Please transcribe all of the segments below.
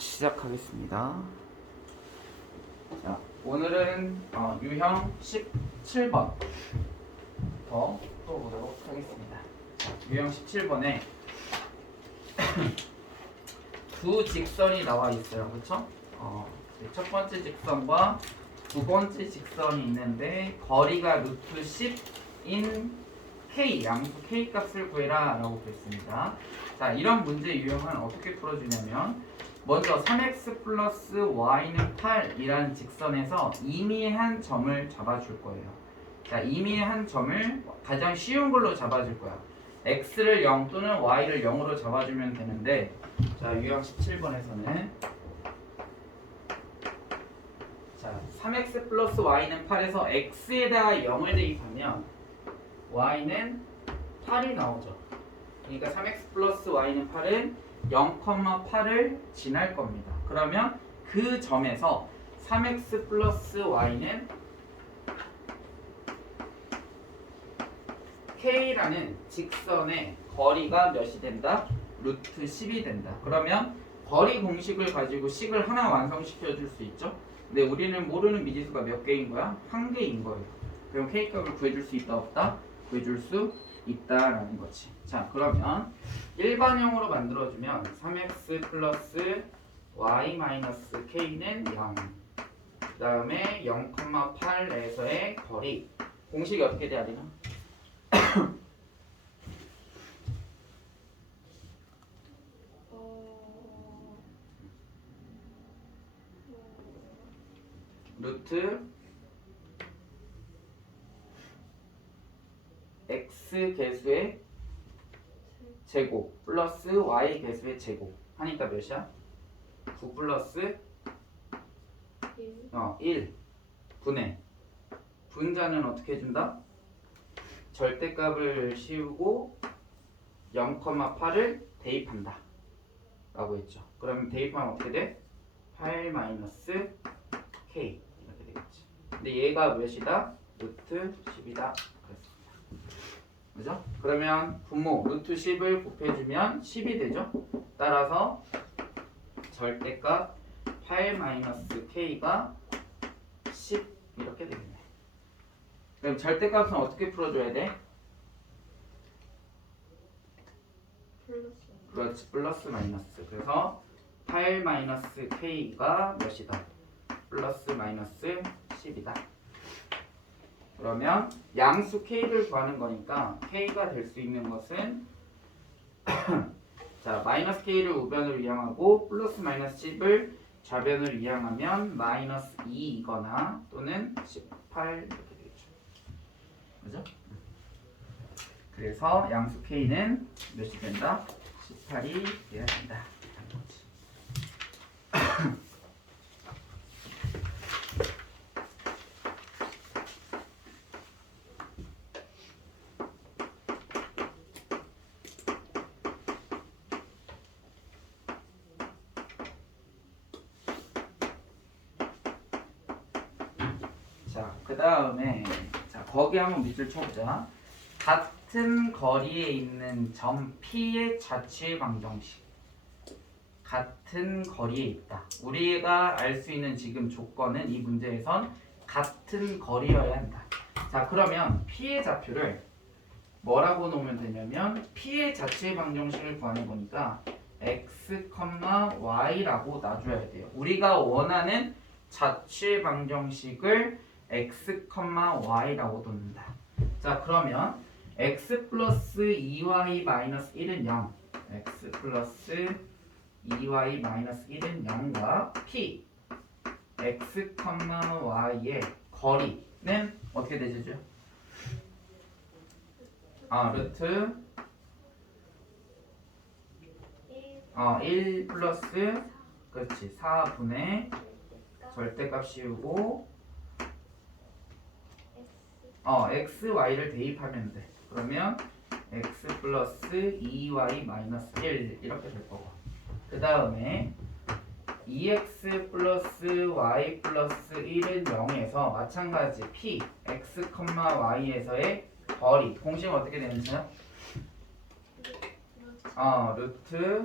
시작하겠습니다. 자, 오늘은 유형 17번 더 풀어보도록 하겠습니다. 유형 17번에 두 직선이 나와 있어요. 그렇죠? 첫 번째 직선과 두 번째 직선이 있는데 거리가 루트 10인 k, 양수 k 값을 구해라 라고 그랬습니다. 자, 이런 문제 유형은 어떻게 풀어주냐면 먼저 3x 플러스 y는 8이라는 직선에서 임의한 점을 잡아줄 거예요. 자, 임의한 점을 가장 쉬운 걸로 잡아줄 거야. x를 0 또는 y를 0으로 잡아주면 되는데, 자, 유형 17번에서는 자, 3x 플러스 y는 8에서 x에다가 0을 대입하면 y는 8이 나오죠. 그러니까 3x 플러스 y는 8은 0,8을 지날 겁니다. 그러면 그 점에서 3x 플러스 y는 k라는 직선의 거리가 몇이 된다? 루트 10이 된다. 그러면 거리 공식을 가지고 식을 하나 완성시켜 줄 수 있죠. 근데 우리는 모르는 미지수가 몇 개인 거야? 한 개인 거예요. 그럼 k 값을 구해줄 수 있다 없다? 구해줄 수 있다라는 거지. 자, 그러면 일반형으로 만들어주면 3x 플러스 y 마이너스 k는 0. 그 다음에 0,8에서의 거리. 공식이 어떻게 돼야 되나? 루트 x 개수의 제곱 플러스 y 개수의 제곱 하니까 몇이야? 9 플러스 1 분의 분자는 어떻게 해준다? 절대값을 씌우고 0,8을 대입한다 라고 했죠. 그러면 대입하면 어떻게 돼? 8 마이너스 k 이렇게 되겠지. 근데 얘가 몇이다? 루트 10이다 그랬습니다. 그죠? 그러면 분모 루트 10을 곱해주면 10이 되죠. 따라서 절대값 8 마이너스 k가 10 이렇게 되겠네. 그럼 절대값은 어떻게 풀어줘야 돼? 그렇지, 플러스 마이너스. 그래서 8 마이너스 k가 몇이다? 플러스 마이너스 10이다. 그러면 양수 k를 구하는 거니까 k가 될 수 있는 것은 자, 마이너스 k를 우변으로 이항하고 플러스 마이너스 10을 좌변으로 이항하면 마이너스 2이거나 또는 18 이렇게 되겠죠. 그죠? 그래서 양수 k는 몇이 된다? 18이 돼야 된다. 자, 그 다음에 자, 거기 한번 밑줄 쳐보자. 같은 거리에 있는 점 P의 자취 방정식. 같은 거리에 있다. 우리가 알 수 있는 지금 조건은 이 문제에선 같은 거리여야 한다. 자, 그러면 P의 좌표를 뭐라고 놓으면 되냐면 P의 자취 방정식을 구하는 거니까 x, y라고 놔줘야 돼요. 우리가 원하는 자취 방정식을 x, y라고 놓는다. 자, 그러면 x 플러스 2y 마이너스 1은 0, x 플러스 2y 마이너스 1은 0과 p x, y의 거리는 어떻게 되죠? 루트 1 플러스 그렇지 4분의 절대값 씌우고 x, y를 대입하면 돼. 그러면 x 플러스 2y 마이너스 1 이렇게 될 거고, 그 다음에 2x 플러스 y 플러스 1은 0에서 마찬가지 p x, y에서의 거리 공식은 어떻게 되는지요? 루트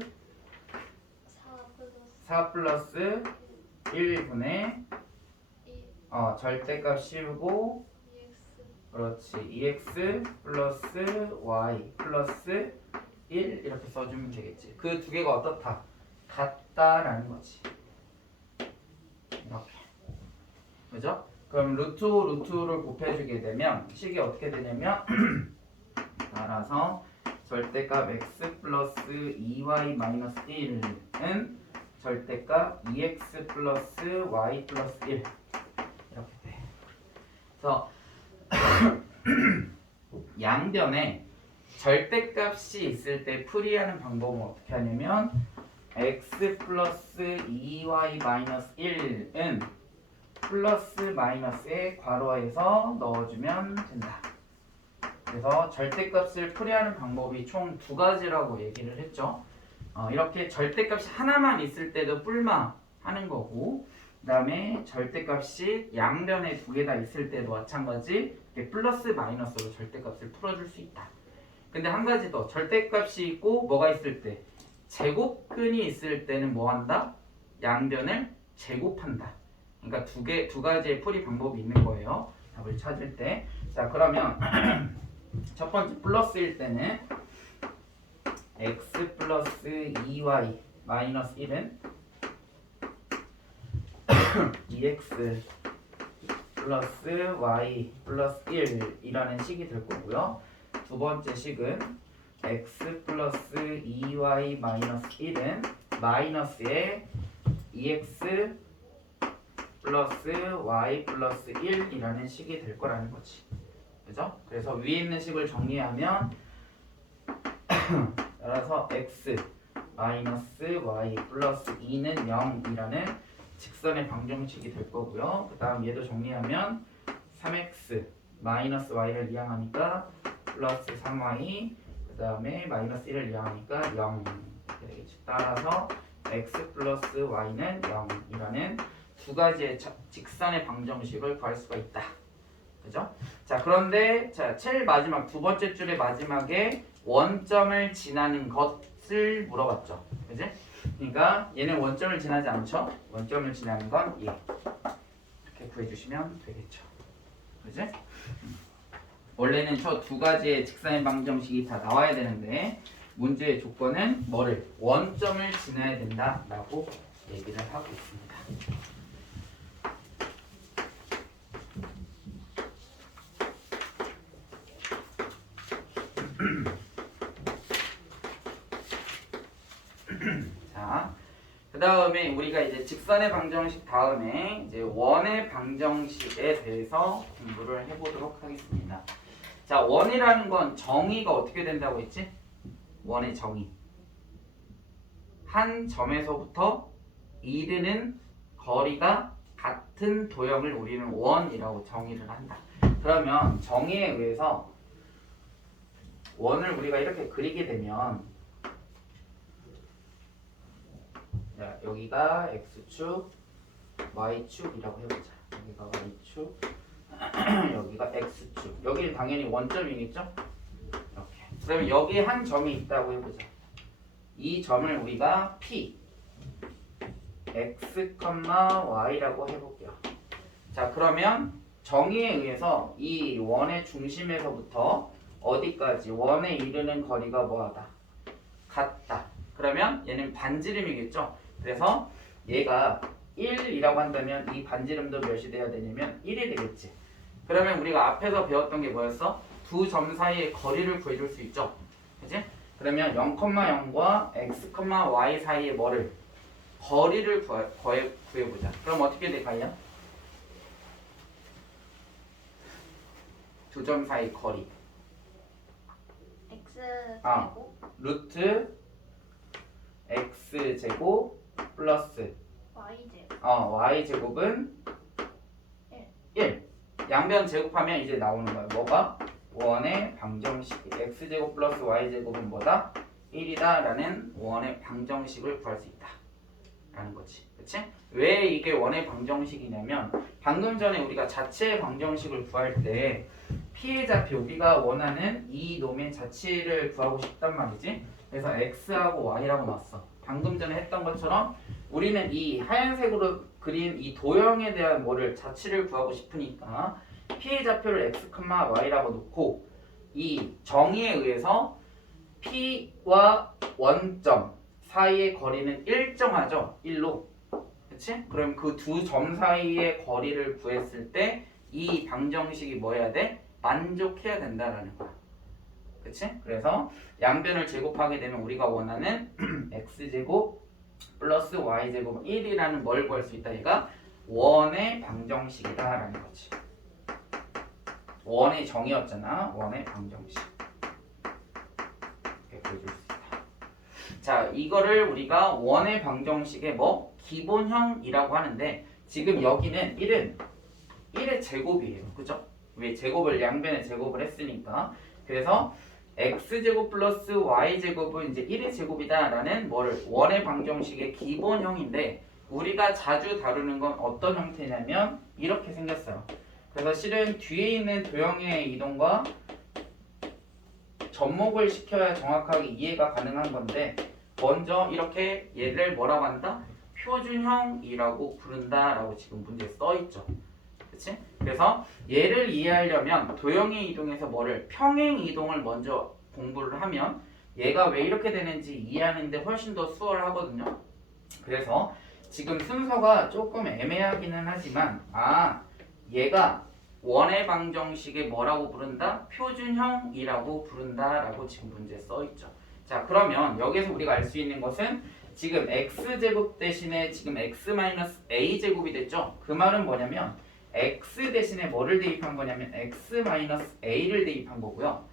4 플러스 1분의 절대값 씌우고 그렇지 2x 플러스 y 플러스 1 이렇게 써주면 되겠지. 그 두 개가 어떻다? 같다라는 거지. 이렇게 그죠? 그럼 루트를 곱해주게 되면 식이 어떻게 되냐면 따라서 절대값 x 플러스 2y 마이너스 1은 절대값 2x 플러스 y 플러스 1 이렇게 돼. 그래서 양변에 절대값이 있을 때 풀이하는 방법은 어떻게 하냐면 x 플러스 2y 마이너스 1은 플러스 마이너스에 괄호에서 넣어주면 된다. 그래서 절대값을 풀이하는 방법이 총 두 가지라고 얘기를 했죠. 이렇게 절대값이 하나만 있을 때도 뿔마 하는 거고 그 다음에 절대값이 양변에 두 개 다 있을 때도 마찬가지 플러스 마이너스로 절대값을 풀어줄 수 있다. 근데 한 가지 더 절대값이 있고 뭐가 있을 때 제곱근이 있을 때는 뭐 한다? 양변을 제곱한다. 그러니까 두 가지의 풀이 방법이 있는 거예요. 답을 찾을 때. 자 그러면 첫 번째 플러스일 때는 x 플러스 2y 마이너스 1은 2x 플러스 y 플러스 1이라는 식이 될 거고요. 두 번째 식은 x 플러스 2y 마이너스 1은 마이너스에 2x 플러스 y 플러스 1이라는 식이 될 거라는 거지. 그죠? 그래서 위에 있는 식을 정리하면 따라서 x 마이너스 y 플러스 2는 0이라는 직선의 방정식이 될 거고요. 그 다음 얘도 정리하면 3x 마이너스 y를 이항하니까 플러스 3y 그 다음에 마이너스 1을 이항하니까 0 이렇게 되겠지. 따라서 x 플러스 y는 0이라는 두 가지의 직선의 방정식을 구할 수가 있다. 그죠? 자 그런데 제일 마지막 두 번째 줄의 마지막에 원점을 지나는 것을 물어봤죠. 그지? 그러니까 얘는 원점을 지나지 않죠? 원점을 지나는 건 얘. 이렇게 구해주시면 되겠죠. 그지? 원래는 저 두 가지의 직선의 방정식이 다 나와야 되는데 문제의 조건은 뭐를? 원점을 지나야 된다라고 얘기를 하고 있습니다. 자, 그 다음에 우리가 이제 직선의 방정식 다음에 이제 원의 방정식에 대해서 공부를 해보도록 하겠습니다. 자, 원이라는 건 정의가 어떻게 된다고 했지? 원의 정의. 한 점에서부터 이르는 거리가 같은 도형을 우리는 원이라고 정의를 한다. 그러면 정의에 의해서 원을 우리가 이렇게 그리게 되면 자, 여기가 x축, y축이라고 해보자. 여기가 y축, 여기가 x축. 여기는 당연히 원점이겠죠? 이렇게. 그러면 여기에 한 점이 있다고 해보자. 이 점을 우리가 p, x, y라고 해볼게요. 자, 그러면 정의에 의해서 이 원의 중심에서부터 어디까지 원에 이르는 거리가 뭐하다? 같다. 그러면 얘는 반지름이겠죠? 그래서 얘가 1이라고 한다면 이 반지름도 몇이 돼야 되냐면 1이 되겠지. 그러면 우리가 앞에서 배웠던 게 뭐였어? 두 점 사이의 거리를 구해줄 수 있죠. 그치? 그러면 0,0과 x, y 사이의 뭐를? 거리를 구해보자. 그럼 어떻게 될까요? 두 점 사이 거리. x제곱 루트 x제곱 플러스 y제곱 y제곱은 1. 양변 제곱하면 이제 나오는 거야. 뭐가? 원의 방정식. x제곱 플러스 y제곱은 뭐다? 1이다 라는 원의 방정식을 구할 수 있다 라는 거지. 그치? 왜 이게 원의 방정식이냐면 방금 전에 우리가 자체의 방정식을 구할 때 피해자표 우리가 원하는 이 놈의 자치를 구하고 싶단 말이지. 그래서 x하고 y라고 놨어. 방금 전에 했던 것처럼 우리는 이 하얀색으로 그린 이 도형에 대한 뭐를 자취를 구하고 싶으니까 P의 좌표를 x, y라고 놓고 이 정의에 의해서 P와 원점 사이의 거리는 일정하죠. 1로. 그치? 그럼 그 두 점 사이의 거리를 구했을 때 이 방정식이 뭐 해야 돼? 만족해야 된다라는 거야. 그치? 그래서 양변을 제곱하게 되면 우리가 원하는 x제곱 플러스 y제곱 1이라는 뭘 구할 수 있다? 얘가 원의 방정식이다라는 거지. 원의 정의였잖아. 원의 방정식. 이렇게 보여줄 수 있다. 자, 이거를 우리가 원의 방정식의 뭐 기본형이라고 하는데 지금 여기는 1의 제곱이에요. 그죠? 왜 제곱을 양변에 제곱을 했으니까. 그래서 x제곱 플러스 y제곱은 이제 1의 제곱이다라는 뭐를 원의 방정식의 기본형인데 우리가 자주 다루는 건 어떤 형태냐면 이렇게 생겼어요. 그래서 실은 뒤에 있는 도형의 이동과 접목을 시켜야 정확하게 이해가 가능한 건데 먼저 이렇게 얘를 뭐라고 한다? 표준형이라고 부른다라고 지금 문제에 써있죠. 그치? 그래서 얘를 이해하려면 도형의 이동에서 뭐를 평행 이동을 먼저 공부를 하면 얘가 왜 이렇게 되는지 이해하는데 훨씬 더 수월하거든요. 그래서 지금 순서가 조금 애매하기는 하지만 얘가 원의 방정식에 뭐라고 부른다? 표준형이라고 부른다라고 지금 문제에 써있죠. 자, 그러면 여기서 우리가 알 수 있는 것은 지금 x제곱 대신에 지금 x-a제곱이 됐죠? 그 말은 뭐냐면 x 대신에 뭐를 대입한 거냐면 x-a를 대입한 거고요.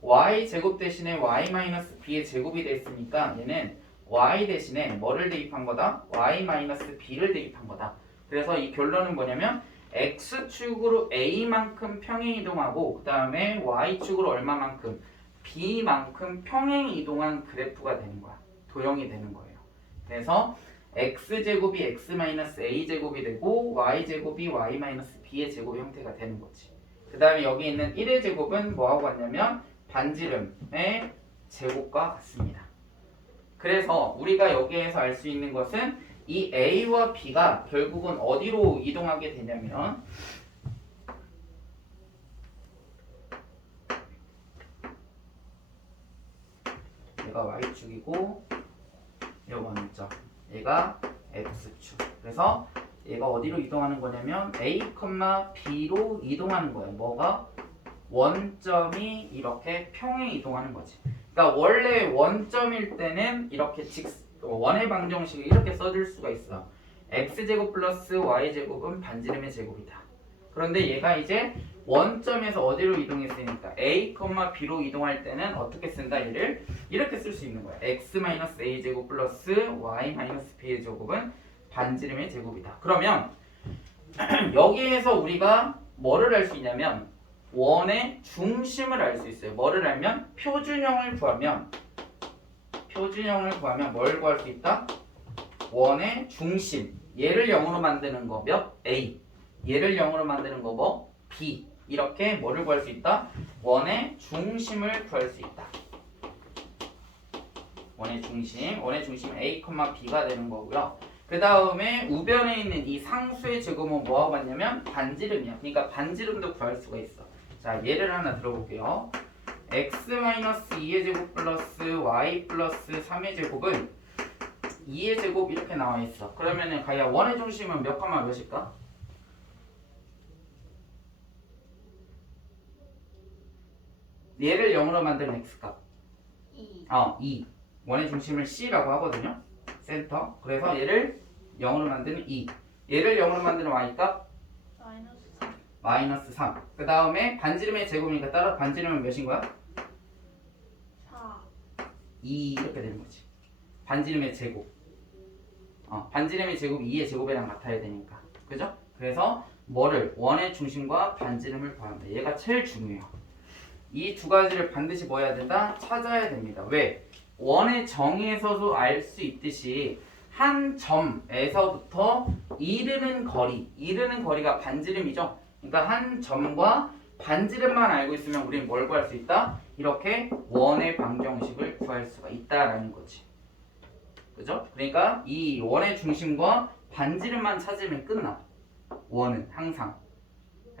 y제곱 대신에 y-b의 제곱이 됐으니까 얘는 y 대신에 뭐를 대입한 거다? y-b를 대입한 거다. 그래서 이 결론은 뭐냐면 x축으로 a만큼 평행 이동하고 그 다음에 y축으로 얼마만큼? b만큼 평행 이동한 그래프가 되는 거야. 도형이 되는 거예요. 그래서 x제곱이 x-a제곱이 되고 y제곱이 y-b의 제곱 형태가 되는 거지. 그 다음에 여기 있는 1의 제곱은 뭐하고 같냐면 반지름의 제곱과 같습니다. 그래서 우리가 여기에서 알 수 있는 것은 이 a와 b가 결국은 어디로 이동하게 되냐면 얘가 y축이고 얘가 원점, 얘가 x축. 그래서 얘가 어디로 이동하는 거냐면 a, b로 이동하는 거예요. 뭐가? 원점이 이렇게 평행 이동하는 거지. 그러니까 원래 원점일 때는 이렇게 원의 방정식을 이렇게 써줄 수가 있어. x제곱 플러스 y제곱은 반지름의 제곱이다. 그런데 얘가 이제 원점에서 어디로 이동했으니까 a, b로 이동할 때는 어떻게 쓴다? 얘를 이렇게 쓸 수 있는 거야. x-a제곱 플러스 y-b의 제곱은 반지름의 제곱이다. 그러면 여기에서 우리가 뭐를 알 수 있냐면 원의 중심을 알 수 있어요. 뭐를 알면 표준형을 구하면 뭘 구할 수 있다? 원의 중심. 얘를 0으로 만드는 거 몇? a. 얘를 0으로 만드는 거 뭐? b. 이렇게 뭐를 구할 수 있다? 원의 중심을 구할 수 있다. 원의 중심 a, b가 되는 거고요. 그 다음에 우변에 있는 이 상수의 제곱은 뭐하고 같냐면 반지름이야. 그러니까 반지름도 구할 수가 있어. 자, 예를 하나 들어볼게요. x-2의 제곱 플러스 y 플러스 3의 제곱은 2의 제곱 이렇게 나와 있어. 그러면은 가야 원의 중심은 몇 컴마 몇일까? 얘를 0으로 만드는 x값 2. 원의 중심을 c라고 하거든요. 센터. 그래서 얘를 0으로 만드는 2. 얘를 0으로 만드는 y값 마이너스 3. 그 다음에 반지름의 제곱이니까 따라 반지름은 몇인 거야? 4. 2 이렇게 되는 거지. 반지름의 제곱. 반지름의 제곱이 2의 제곱이랑 같아야 되니까. 그죠? 그래서 뭐를? 원의 중심과 반지름을 구합니다. 얘가 제일 중요해요. 이 두 가지를 반드시 뭐 해야 된다? 찾아야 됩니다. 왜? 원의 정의에서도 알 수 있듯이 한 점에서부터 이르는 거리가 반지름이죠. 그러니까 한 점과 반지름만 알고 있으면 우리는 뭘 구할 수 있다? 이렇게 원의 방정식을 구할 수가 있다라는 거지. 그죠? 그러니까 이 원의 중심과 반지름만 찾으면 끝나. 원은 항상.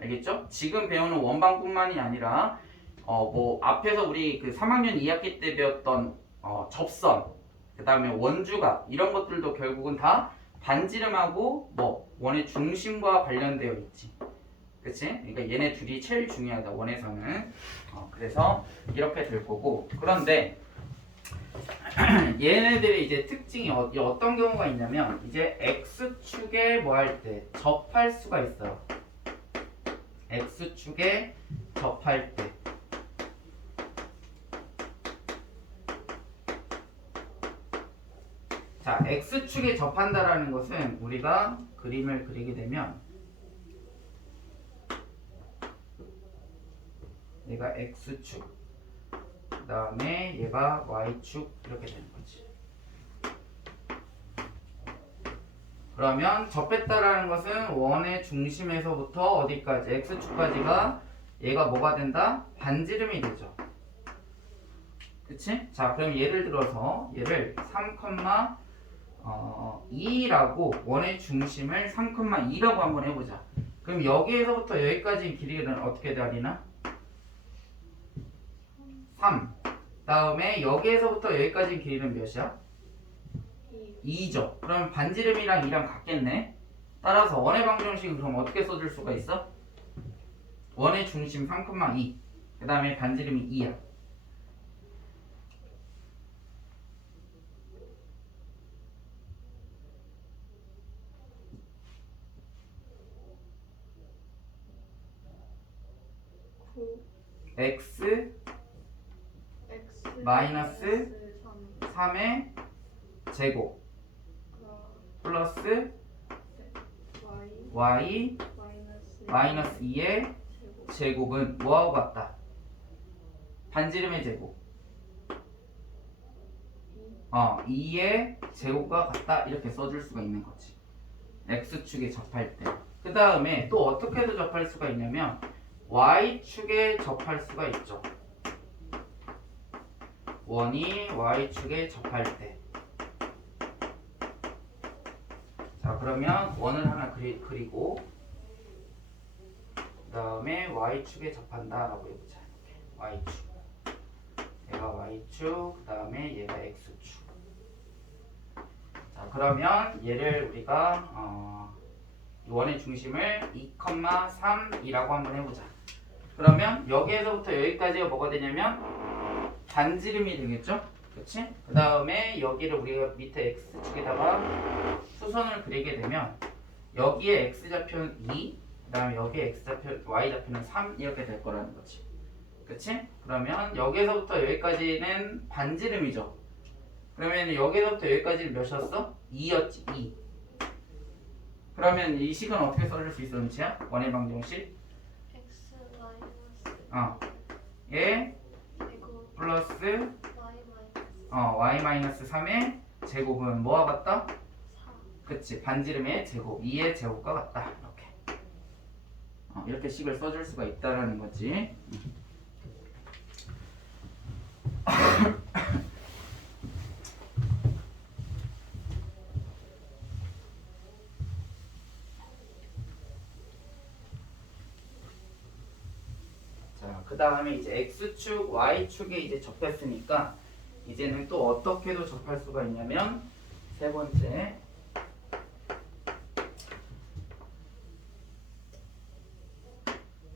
알겠죠? 지금 배우는 원방뿐만이 아니라 뭐 앞에서 우리 그 3학년 2학기 때 배웠던 접선, 그 다음에 원주각 이런 것들도 결국은 다 반지름하고 뭐 원의 중심과 관련되어 있지. 그치? 그러니까 얘네 둘이 제일 중요하다 원에서는. 그래서 이렇게 될 거고. 그런데 얘네들의 이제 특징이 어떤 경우가 있냐면 이제 x축에 뭐 할 때 접할 수가 있어요. x축에 접할 때. 자, x축에 접한다라는 것은 우리가 그림을 그리게 되면 얘가 x축, 그 다음에 얘가 y축 이렇게 되는 거지. 그러면 접했다라는 것은 원의 중심에서부터 어디까지 x축까지가 얘가 뭐가 된다? 반지름이 되죠. 그치? 자, 그럼 예를 들어서 얘를 3,2라고 원의 중심을 3,2라고 한번 해보자. 그럼 여기에서부터 여기까지 길이는 어떻게 다리나? 3. 다음에 여기에서부터 여기까지 길이는 몇이야? 2죠. 그럼 반지름이랑 2랑 같겠네. 따라서 원의 방정식은 그럼 어떻게 써줄 수가 있어? 원의 중심 3,2. 그 다음에 반지름이 2야. x 마이너스 3의 제곱 플러스 y 마이너스 2의 제곱은 뭐하고 같다? 반지름의 제곱 2의 제곱과 같다. 이렇게 써줄 수가 있는 거지. x축에 접할 때. 그 다음에 또 어떻게도 접할 수가 있냐면 y축에 접할 수가 있죠. 원이 y축에 접할 때. 자, 그러면 원을 하나 그리고 그 다음에 y축에 접한다 라고 해보자. y축, 얘가 y축, 그 다음에 얘가 x축. 자, 그러면 얘를 우리가 원의 중심을 2,3이라고 한번 해보자. 그러면 여기에서부터 여기까지가 뭐가 되냐면 반지름이 되겠죠? 그치? 그 다음에 여기를 우리가 밑에 x축에다가 수선을 그리게 되면 여기에 x좌표는 2, 그 다음에 여기에 y좌표는 3 이렇게 될 거라는 거지. 그치? 그러면 여기에서부터 여기까지는 반지름이죠. 그러면 여기서부터 여기까지는 몇이었어? 2였지. 2. 그러면 이 식은 어떻게 써줄 수 있어, 은치야? 원의 방정식? x 마이너스 얘 제곱 플러스 y 마이너스 y 마이너스 3의 제곱은 뭐와 같다? 4 그치, 반지름의 제곱 2의 제곱과 같다. 이렇게 식을 써줄 수가 있다라는 거지. 자, 그 다음에 이제 x축, y축에 이제 접했으니까 이제는 또 어떻게도 접할 수가 있냐면 세 번째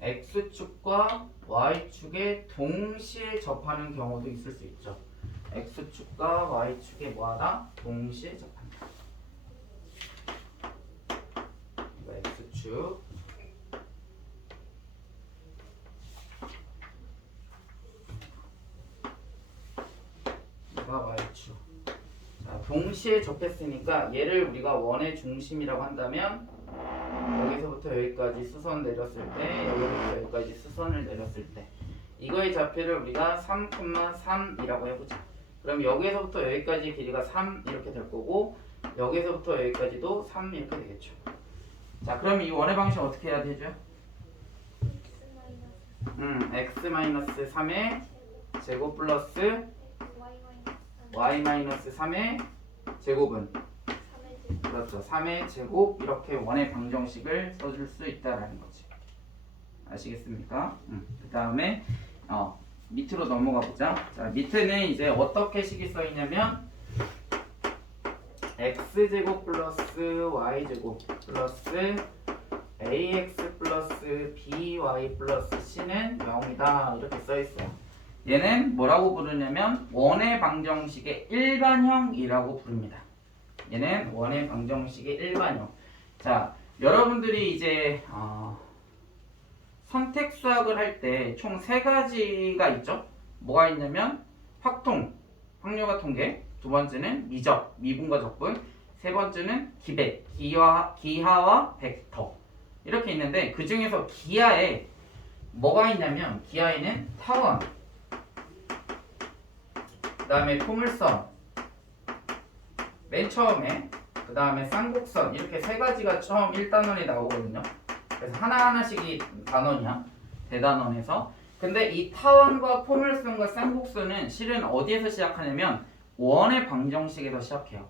x축과 y축에 동시에 접하는 경우도 있을 수 있죠. x축과 y축에 뭐하다? 동시에 접한다. 이거 x축, 이거 y축. 자, 동시에 접했으니까 얘를 우리가 원의 중심이라고 한다면 여기서부터 여기까지 수선 내렸을 때, 여기서부터 여기까지 수선을 내렸을 때 이거의 좌표를 우리가 3,3이라고 해보자. 그럼 여기서부터 여기까지 길이가 3 이렇게 될 거고 여기서부터 여기까지도 3 이렇게 되겠죠. 자, 그럼 이 원의 방식 어떻게 해야 되죠? x 마이너스 3의 제곱 플러스 y 마이너스 3의 제곱은 3의 제곱. 그렇죠. 3의 제곱 이렇게 원의 방정식을 써줄 수 있다라는 거지. 아시겠습니까? 그 다음에 밑으로 넘어가 보자. 자, 밑에는 이제 어떻게 식이 써 있냐면 x제곱 플러스 y제곱 플러스 ax 플러스 by 플러스 c는 0이다 이렇게 써 있어요. 얘는 뭐라고 부르냐면 원의 방정식의 일반형이라고 부릅니다. 얘는 원의 방정식의 일반형. 자, 여러분들이 이제 선택 수학을 할 때 총 세 가지가 있죠. 뭐가 있냐면 확통, 확률과 통계. 두 번째는 미적, 미분과 적분. 세 번째는 기배, 기하와 벡터. 이렇게 있는데 그 중에서 기하에 뭐가 있냐면 기하에는 타원, 그 다음에 포물선, 맨 처음에 그 다음에 쌍곡선 이렇게 세 가지가 처음 1단원에 나오거든요. 그래서 하나하나씩이 단원이야. 대단원에서. 근데 이 타원과 포물선과 쌍곡선은 실은 어디에서 시작하냐면 원의 방정식에서 시작해요.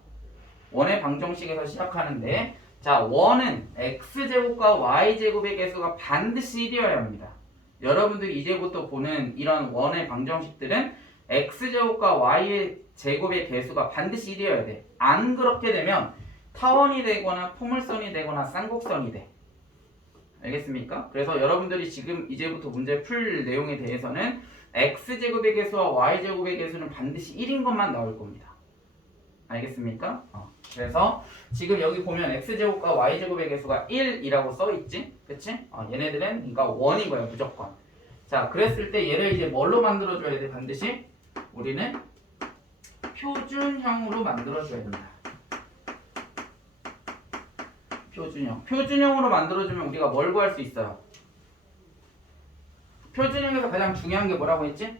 원의 방정식에서 시작하는데 자, 원은 x제곱과 y제곱의 개수가 반드시 1이어야 합니다. 여러분들이 이제부터 보는 이런 원의 방정식들은 x제곱과 y제곱의 개수가 반드시 1이어야 돼. 안 그렇게 되면 타원이 되거나 포물선이 되거나 쌍곡선이 돼. 알겠습니까? 그래서 여러분들이 지금 이제부터 문제 풀 내용에 대해서는 x제곱의 개수와 y제곱의 개수는 반드시 1인 것만 나올 겁니다. 알겠습니까? 그래서 지금 여기 보면 x제곱과 y제곱의 개수가 1이라고 써있지? 그치? 얘네들은 그러니까 1인 거야 무조건. 자, 그랬을 때 얘를 이제 뭘로 만들어줘야 돼? 반드시 우리는 표준형으로 만들어줘야 된다. 표준형. 표준형으로 만들어주면 우리가 뭘 구할 수 있어요? 표준형에서 가장 중요한 게 뭐라고 했지?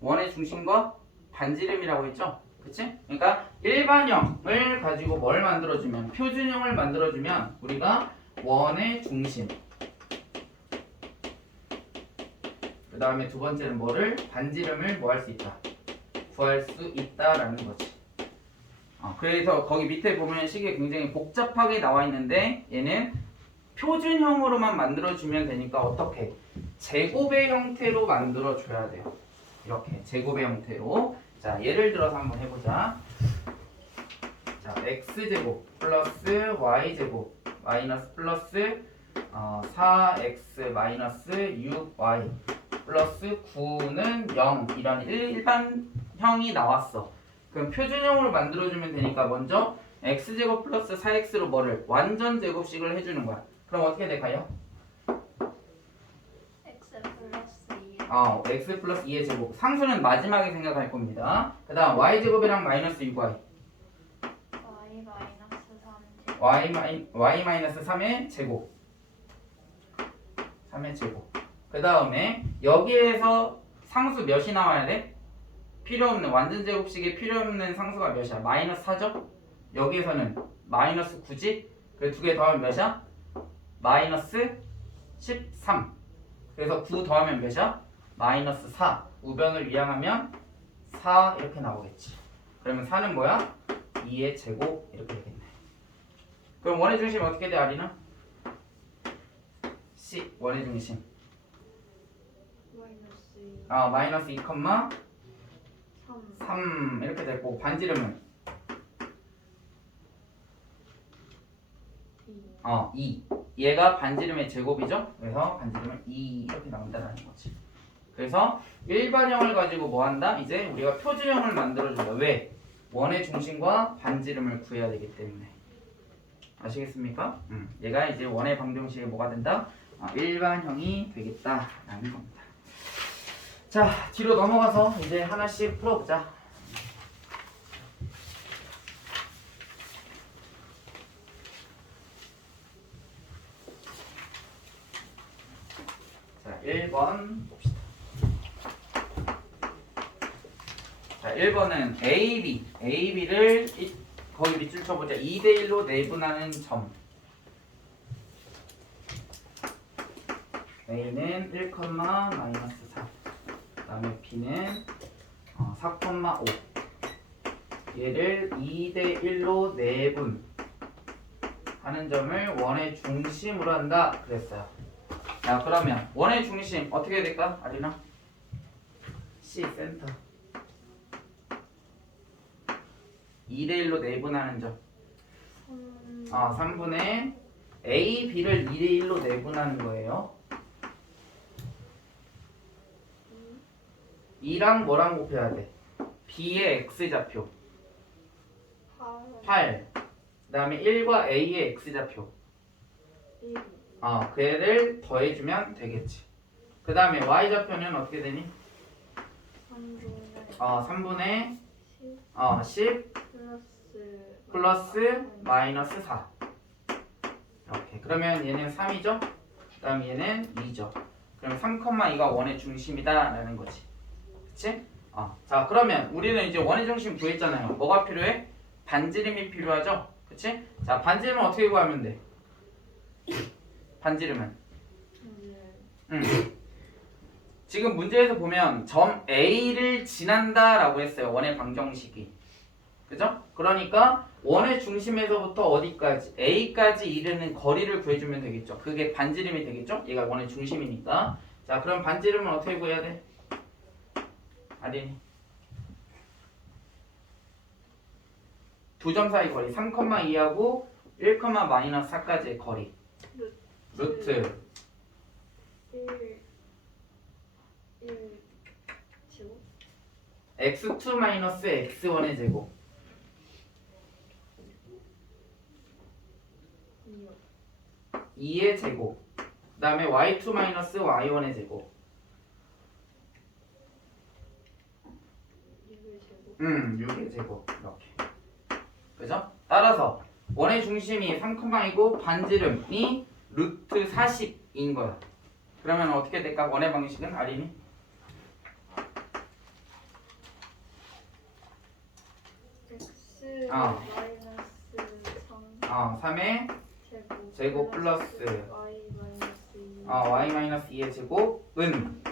원의 중심과 반지름이라고 했죠? 그치? 그러니까 일반형을 가지고 뭘 만들어주면, 표준형을 만들어주면 우리가 원의 중심, 그 다음에 두 번째는 뭐를? 반지름을 뭐 할 수 있다? 구할 수 있다라는 거지. 그래서 거기 밑에 보면 식이 굉장히 복잡하게 나와 있는데 얘는 표준형으로만 만들어주면 되니까 어떻게? 제곱의 형태로 만들어줘야 돼요. 이렇게 제곱의 형태로. 자, 예를 들어서 한번 해보자. 자, x제곱 플러스 y제곱 마이너스 플러스 4x 마이너스 6y 플러스 9는 0 이런 일반형이 나왔어. 그럼 표준형으로 만들어주면 되니까 먼저 x제곱 플러스 4x로 뭐를? 완전 제곱식을 해주는 거야. 그럼 어떻게 될까요? x 플러스 2. x 플러스 2의 제곱. 상수는 마지막에 생각할 겁니다. 그 다음 y제곱이랑 마이너스 6y y 마이너스 3 y 마이너스 3의 제곱 3의 제곱. 그 다음에 여기에서 상수 몇이 나와야 돼? 필요 없는 완전 제곱식에 필요 없는 상수가 몇이야? 마이너스 4죠? 여기에서는 마이너스 9지? 그 두 개 더하면 몇이야? 마이너스 13. 그래서 9 더하면 몇이야? 마이너스 4. 우변을 이항하면 4 이렇게 나오겠지. 그러면 4는 뭐야? 2의 제곱 이렇게 되겠네. 그럼 원의 중심이 어떻게 돼, 아리나? C, 원의 중심. 마이너스 2. 마이너스 2, 3. 3 이렇게 됐고 반지름은 2. 얘가 반지름의 제곱이죠. 그래서 반지름은 2 이렇게 나온다는 거지. 그래서 일반형을 가지고 뭐 한다? 이제 우리가 표준형을 만들어줘요. 왜? 원의 중심과 반지름을 구해야 되기 때문에. 아시겠습니까? 얘가 이제 원의 방정식이 뭐가 된다? 일반형이 되겠다라는 겁니다. 자, 뒤로 넘어가서 이제 하나씩 풀어보자. 자, 1번 봅시다. 자, 1번은 AB를 거기 밑줄 쳐보자. 2대1로 내분하는 점. A는 1, 마이너스 4. 그 다음에 B는 4,5. 얘를 2대 1로 내분 하는 점을 원의 중심으로 한다 그랬어요. 자, 그러면 원의 중심 어떻게 해야 될까? 아리나? C 센터 2대 1로 내분하는 점. 3분의 A, B를 2대 1로 내분하는 거예요. 2랑 뭐랑 곱해야 돼? B의 X좌표 8. 그 다음에 1과 A의 X좌표. 그 애를 더해주면 되겠지. 그 다음에 Y좌표는 어떻게 되니? 3분의 10 플러스 마이너스 4. 이렇게. 그러면 얘는 3이죠? 그 다음에 얘는 2죠. 그럼 3,2가 원의 중심이다 라는 거지. 그치? 자, 그러면 우리는 이제 원의 중심 구했잖아요. 뭐가 필요해? 반지름이 필요하죠? 그치? 자, 반지름은 어떻게 구하면 돼? 반지름은? 지금 문제에서 보면 점 A를 지난다 라고 했어요. 원의 방정식이. 그죠? 그러니까 원의 중심에서부터 어디까지? A까지 이르는 거리를 구해주면 되겠죠. 그게 반지름이 되겠죠? 얘가 원의 중심이니까. 자, 그럼 반지름은 어떻게 구해야 돼? 아린이. 두 점 사이 거리 3,2하고 1,-4까지의 거리. 루트 1 제곱 x2 x1의 제곱 2의 제곱. 그 다음에 y2 y1의 제곱. 6의 제곱. 이렇게. 그죠? 따라서 원의 중심이 3,2고 반지름이 루트 40인 거야. 그러면 어떻게 될까? 원의 방식은 아린이? x 마이너스 3의 제곱 플러스 y 마이너스 2 y 마이너스 2의 제곱은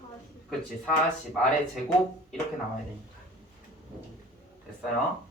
40 그치 40 아래 제곱 이렇게 나와야 되니까. 됐어요?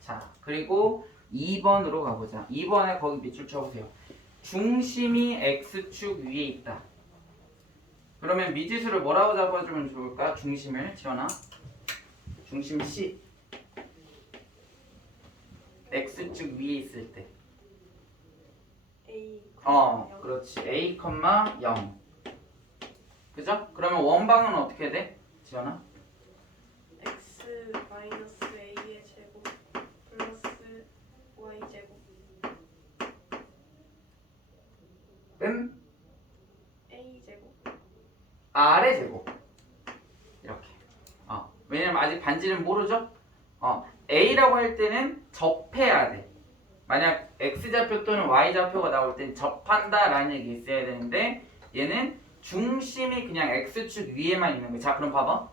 자, 그리고 2번으로 가보자. 2번에 거기 밑줄 쳐보세요. 중심이 X축 위에 있다. 그러면 미지수를 뭐라고 잡아주면 좋을까? 중심을 지원아. 중심 C. X축 위에 있을 때. a 그렇지. A, 0. 그죠? 그러면 원방은 어떻게 돼? 지원아? x 마이너스 a의 제곱 플러스 y 제곱 은 a 제곱 R의 제곱. 이렇게. 왜냐면 아직 반지름 모르죠? A라고 할 때는 접해야 돼. 만약 X좌표 또는 Y좌표가 나올 땐 접한다 라는 얘기 있어야 되는데 얘는 중심이 그냥 X축 위에만 있는 거야. 자, 그럼 봐봐.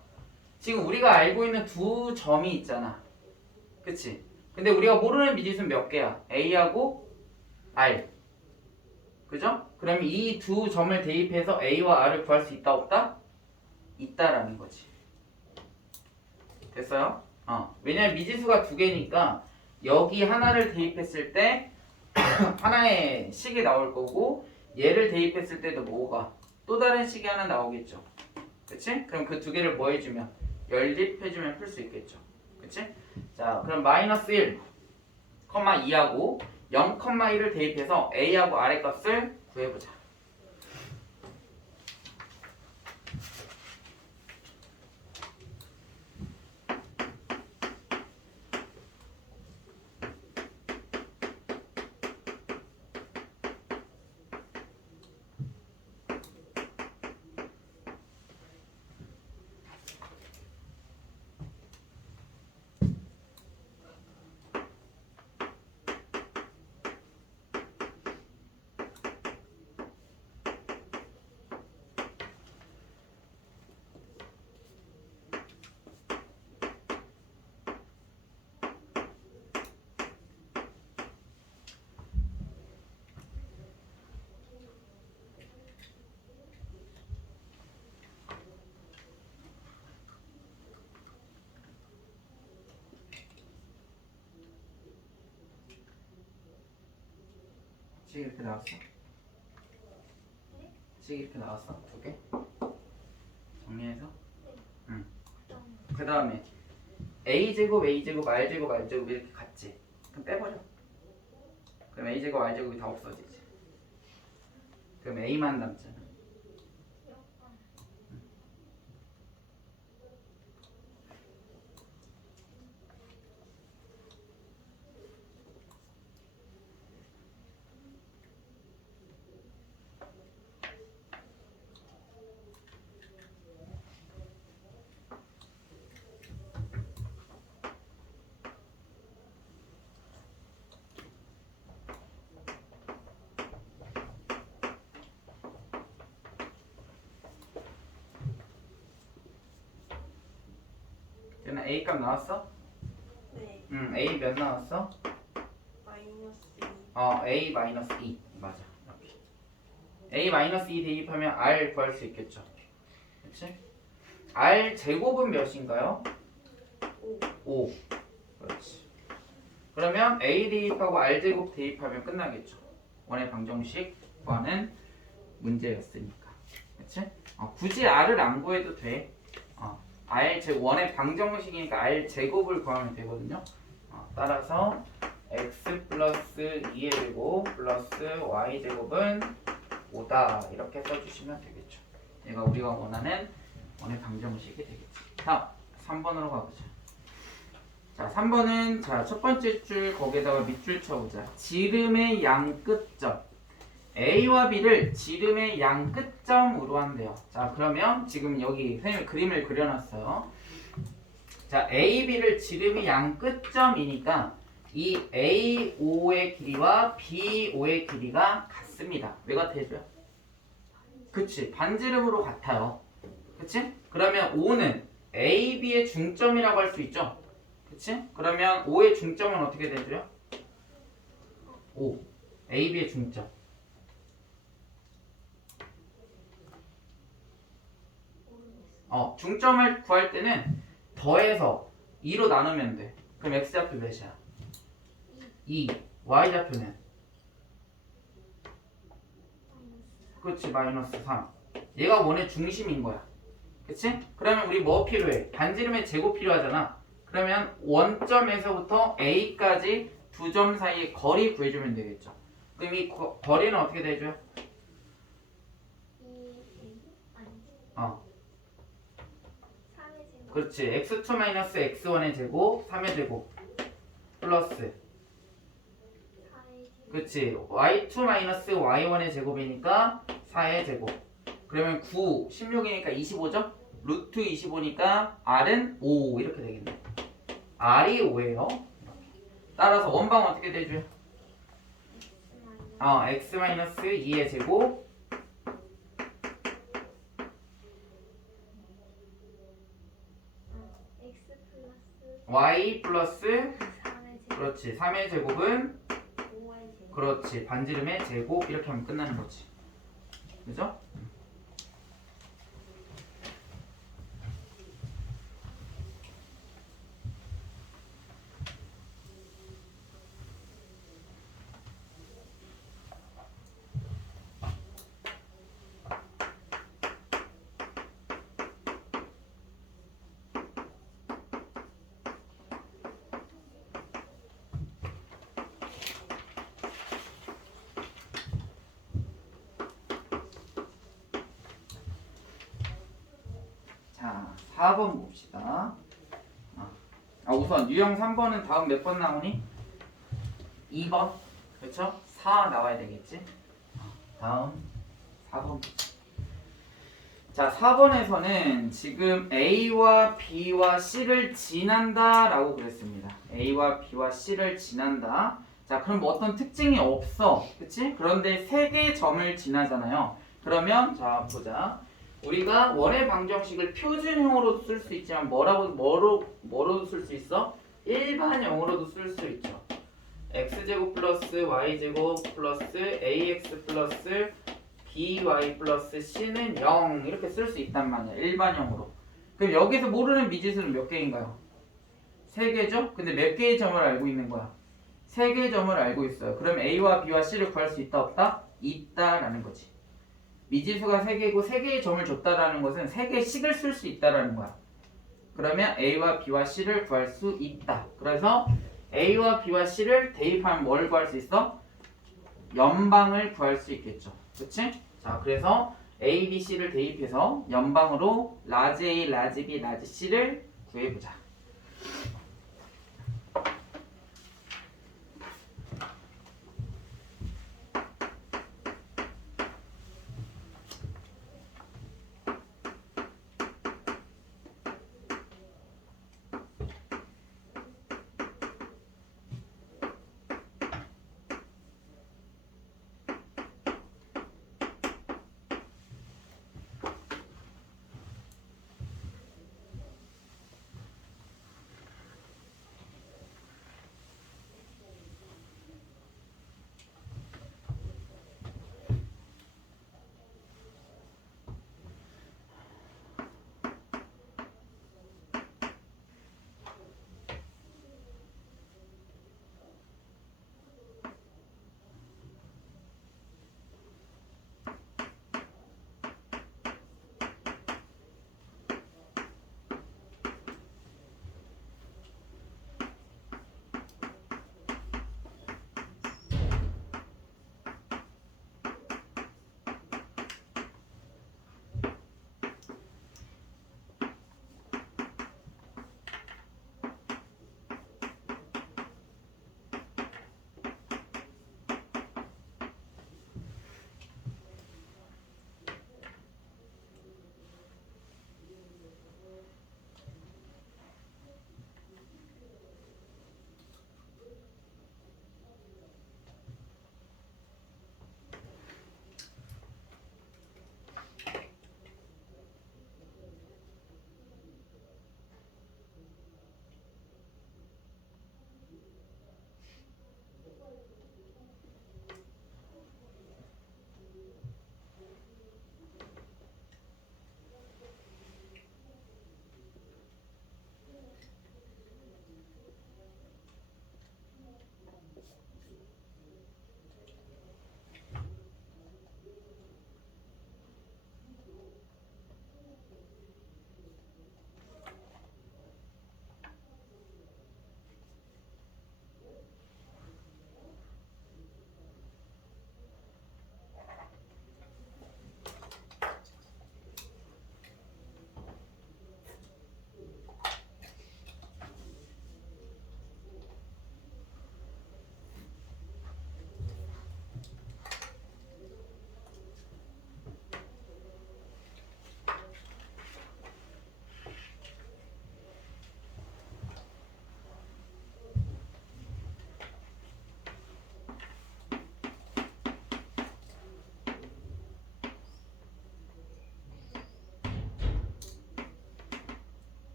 지금 우리가 알고 있는 두 점이 있잖아. 그치? 근데 우리가 모르는 미지수는 몇 개야? A하고 R. 그죠? 그럼 이 두 점을 대입해서 A와 R을 구할 수 있다 없다? 있다라는 거지. 됐어요? 왜냐면 미지수가 두 개니까 여기 하나를 대입했을 때 하나의 식이 나올 거고 얘를 대입했을 때도 뭐가 또 다른 식이 하나 나오겠죠. 그치? 그럼 그 두 개를 뭐 해주면 연립해주면 풀 수 있겠죠. 그치? 자, 그럼 마이너스 1, 2하고 0,1을 대입해서 A하고 R의 값을 구해보자. 식 이렇게 나왔어? 식 이렇게 나왔어? 두 개? 정리해서? 응. 그 다음에 a제곱, a제곱, r제곱, r제곱 이렇게 같지? 그럼 빼버려. 그럼 a제곱, r제곱이 다 없어지지. 그럼 a만 남잖아. 얘는 a 값 나왔어? 네. 응, a 몇 나왔어? 마이너스 2. a 마이너스 2 맞아. 이렇게 a 마이너스 2 대입하면 r 구할 수 있겠죠. 그렇지? r 제곱은 몇인가요? 5. 5. 그렇지. 그러면 a 대입하고 r 제곱 대입하면 끝나겠죠. 원의 방정식 구하는 문제였으니까. 그렇지? 굳이 r을 안 구해도 돼. r 제 원의 방정식이니까 r 제곱을 구하면 되거든요. 따라서 x 플러스 2의 제곱 플러스 y 제곱은 5다 이렇게 써주시면 되겠죠. 얘가 우리가 원하는 원의 방정식이 되겠지. 다음 3번으로 가보자. 자 3번은 자 첫 번째 줄 거기에다가 밑줄 쳐보자. 지름의 양 끝점 A와 B를 지름의 양 끝점으로 한대요. 자 그러면 지금 여기 선생님이 그림을 그려놨어요. 자 A, B를 지름이 양 끝점이니까 이 AO의 길이와 BO의 길이가 같습니다. 왜 같아져요? 그치 반지름으로 같아요. 그치? 그러면 O는 A, B의 중점이라고 할 수 있죠. 그치? 그러면 O의 중점은 어떻게 되죠? O A, B의 중점 중점을 구할 때는 더해서 2로 나누면 돼. 그럼 x좌표 몇이야? 2. y좌표는? 그렇지 마이너스 3. 얘가 원의 중심인 거야. 그치? 그러면 우리 뭐 필요해? 반지름의 제곱 필요하잖아. 그러면 원점에서부터 a까지 두 점 사이의 거리 구해주면 되겠죠. 그럼 이 거리는 어떻게 되죠? 3의 제곱. 그렇지. x2 마이너스 x1의 제곱 3의 제곱 플러스 4의 제곱. 그렇지. y2 마이너스 y1의 제곱이니까 4의 제곱. 그러면 9, 16이니까 25죠? 루트 25니까 r은 5 이렇게 되겠네. r이 5예요. 따라서 원방 어떻게 되죠? x 마이너스 2의 제곱 x 플러스 y 플러스 3의 제곱. 그렇지 3의 제곱은 5의 제곱. 그렇지 반지름의 제곱 이렇게 하면 끝나는 거지. 그죠? 자, 4번 봅시다. 우선 유형 3번은 다음 몇 번 나오니? 2번. 그렇죠? 4 나와야 되겠지? 다음 4번. 자, 4번에서는 지금 A와 B와 C를 지난다 라고 그랬습니다. A와 B와 C를 지난다. 자, 그럼 뭐 어떤 특징이 없어. 그치? 그런데 3개의 점을 지나잖아요. 그러면 자, 보자. 우리가 원의 방정식을 표준형으로도 쓸 수 있지만 뭐로도 쓸 수 있어? 일반형으로도 쓸 수 있죠. x제곱 플러스 y제곱 플러스 ax 플러스 by 플러스 c는 0 이렇게 쓸 수 있단 말이야. 일반형으로. 그럼 여기서 모르는 미지수는 몇 개인가요? 3개죠? 근데 몇 개의 점을 알고 있는 거야? 세 개의 점을 알고 있어요. 그럼 A와 B와 C를 구할 수 있다 없다? 있다라는 거지. 미지수가 세 개고 세 개의 점을 줬다라는 것은 세 개의 식을 쓸 수 있다라는 거야. 그러면 A와 B와 C를 구할 수 있다. 그래서 A와 B와 C를 대입하면 뭘 구할 수 있어? 연방을 구할 수 있겠죠. 그치? 자, 그래서 A, B, C를 대입해서 연방으로 라지 A, 라지 B, 라지 C를 구해보자.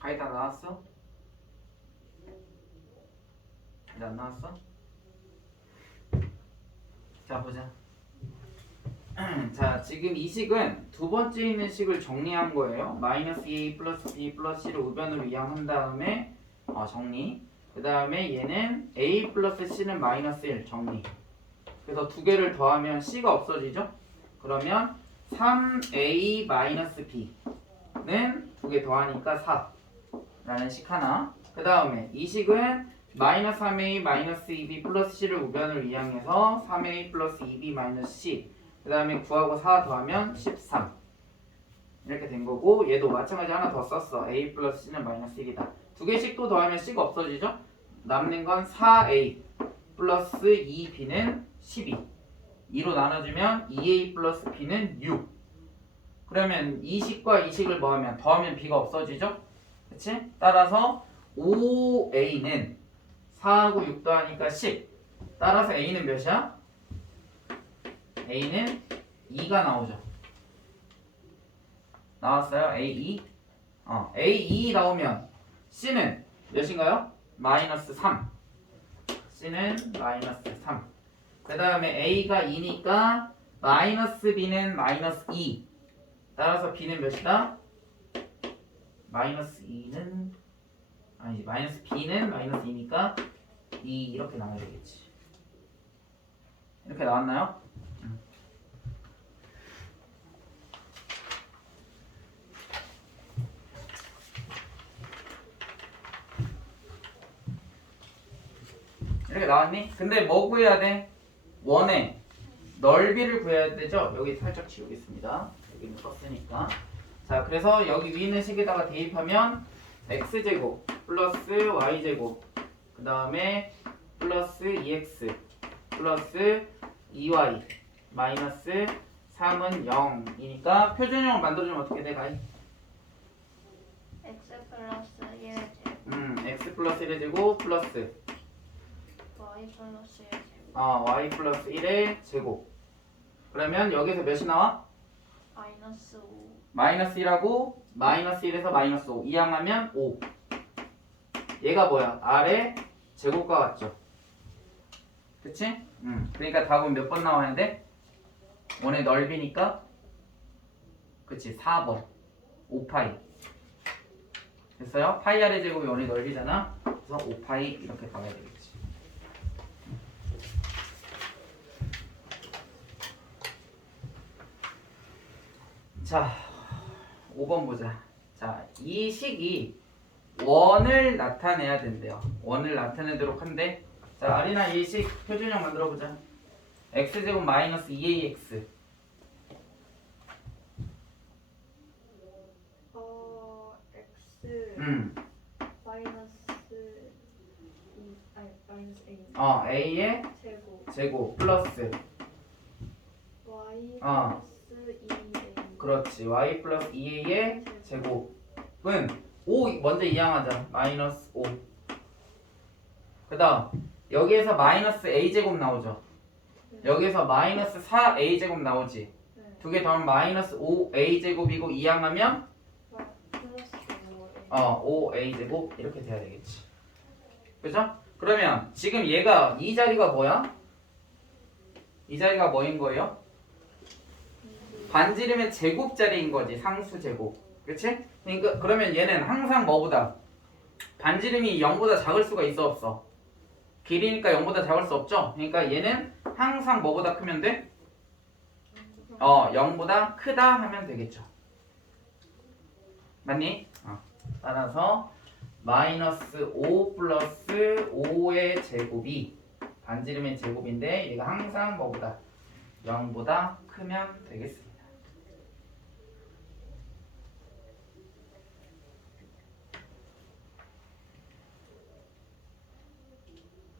가위 다 나왔어? 이제 안 나왔어? 자, 보자. 자, 지금 이 식은 두 번째 있는 식을 정리한 거예요. 마이너스 a 플러스 b 플러스 c를 우변으로 이항한 다음에 정리. 그 다음에 얘는 a 플러스 c는 마이너스 1 정리. 그래서 두 개를 더하면 c가 없어지죠? 그러면 3a 마이너스 b는 두 개 더하니까 4 라는 식 하나. 그 다음에 이 식은 마이너스 3a 마이너스 2b 플러스 c를 우변을 이항해서 3a 플러스 2b 마이너스 c 그 다음에 9하고 4 더하면 13 이렇게 된 거고, 얘도 마찬가지 하나 더 썼어. a 플러스 c는 마이너스 1이다. 두 개씩 또 더하면 c가 없어지죠? 남는 건 4a 플러스 2b는 12 2로 나눠주면 2a 플러스 b는 6. 그러면 이 식과 이 식을 뭐하면 더하면 b가 없어지죠? 그치? 따라서 5a는 4하고 6 더하니까 10. 따라서 a는 몇이야? a는 2가 나오죠. 나왔어요? A2? A2 나오면 C는 몇인가요? 마이너스 3. C는 마이너스 3. 그 다음에 A가 2니까 마이너스 B는 마이너스 2. 따라서 B는 몇이다? 마이너스 2는 아니지, 마이너스 B는 마이너스 2니까 2 이렇게 나와야 되겠지. 이렇게 나왔나요? 이렇게 나왔니? 근데 뭐 구해야 돼? 원의 넓이를 구해야 되죠? 여기 살짝 지우겠습니다. 여기는 썼으니까. 자, 그래서 여기 위 있는 식에다가 대입하면 x제곱 플러스 y제곱 그 다음에 플러스 2x 플러스 2y 마이너스 3은 0이니까 표준형을 만들어주면 어떻게 돼, 가이? x 플러스 1 제곱 x 플러스 1의 제곱 플러스 y 플러스 1 제곱 y 플러스 1의 제곱. 그러면 여기서 몇이 나와? 마이너스 5 마이너스 1하고 마이너스 1에서 마이너스 5 이항하면 5. 얘가 뭐야? R의 제곱과 같죠? 그치? 그러니까 답은 몇 번 나와야 돼? 원의 넓이니까 그치? 4번 5파이 됐어요? 파이 R의 제곱이 원의 넓이잖아. 그래서 5파이 이렇게 가야 되겠지. 자, 5번 보자. 자, 이 식이 원을 나타내야 된대요. 원을 나타내도록 한대. 자, 아리나 이 식 표준형 만들어 보자. x제곱 마이너스 2ax. x 마이너스 2 아니 마이너스 a a의 제곱 제곱 플러스 y 어. 플러스 2a 그렇지. y 플러스 2a의 제곱은 5 먼저 이항하자. 마이너스 5. 그 다음 여기에서 마이너스 a제곱 나오죠. 여기에서 마이너스 4a제곱 나오지. 네. 두 개 더하면 마이너스 5a제곱이고 이항하면 플러스 5a 5a제곱 이렇게 돼야 되겠지. 그죠? 그러면 지금 얘가 이 자리가 뭐야? 이 자리가 뭐인 거예요? 반지름의 제곱자리인 거지. 상수 제곱. 그치? 그러니까 그러면 얘는 항상 뭐보다 반지름이 0보다 작을 수가 있어 없어? 길이니까 0보다 작을 수 없죠? 그러니까 얘는 항상 뭐보다 크면 돼? 0보다 크다 하면 되겠죠. 맞니? 따라서 마이너스 5 플러스 5의 제곱이 반지름의 제곱인데 얘가 항상 뭐보다 0보다 크면 되겠습니다.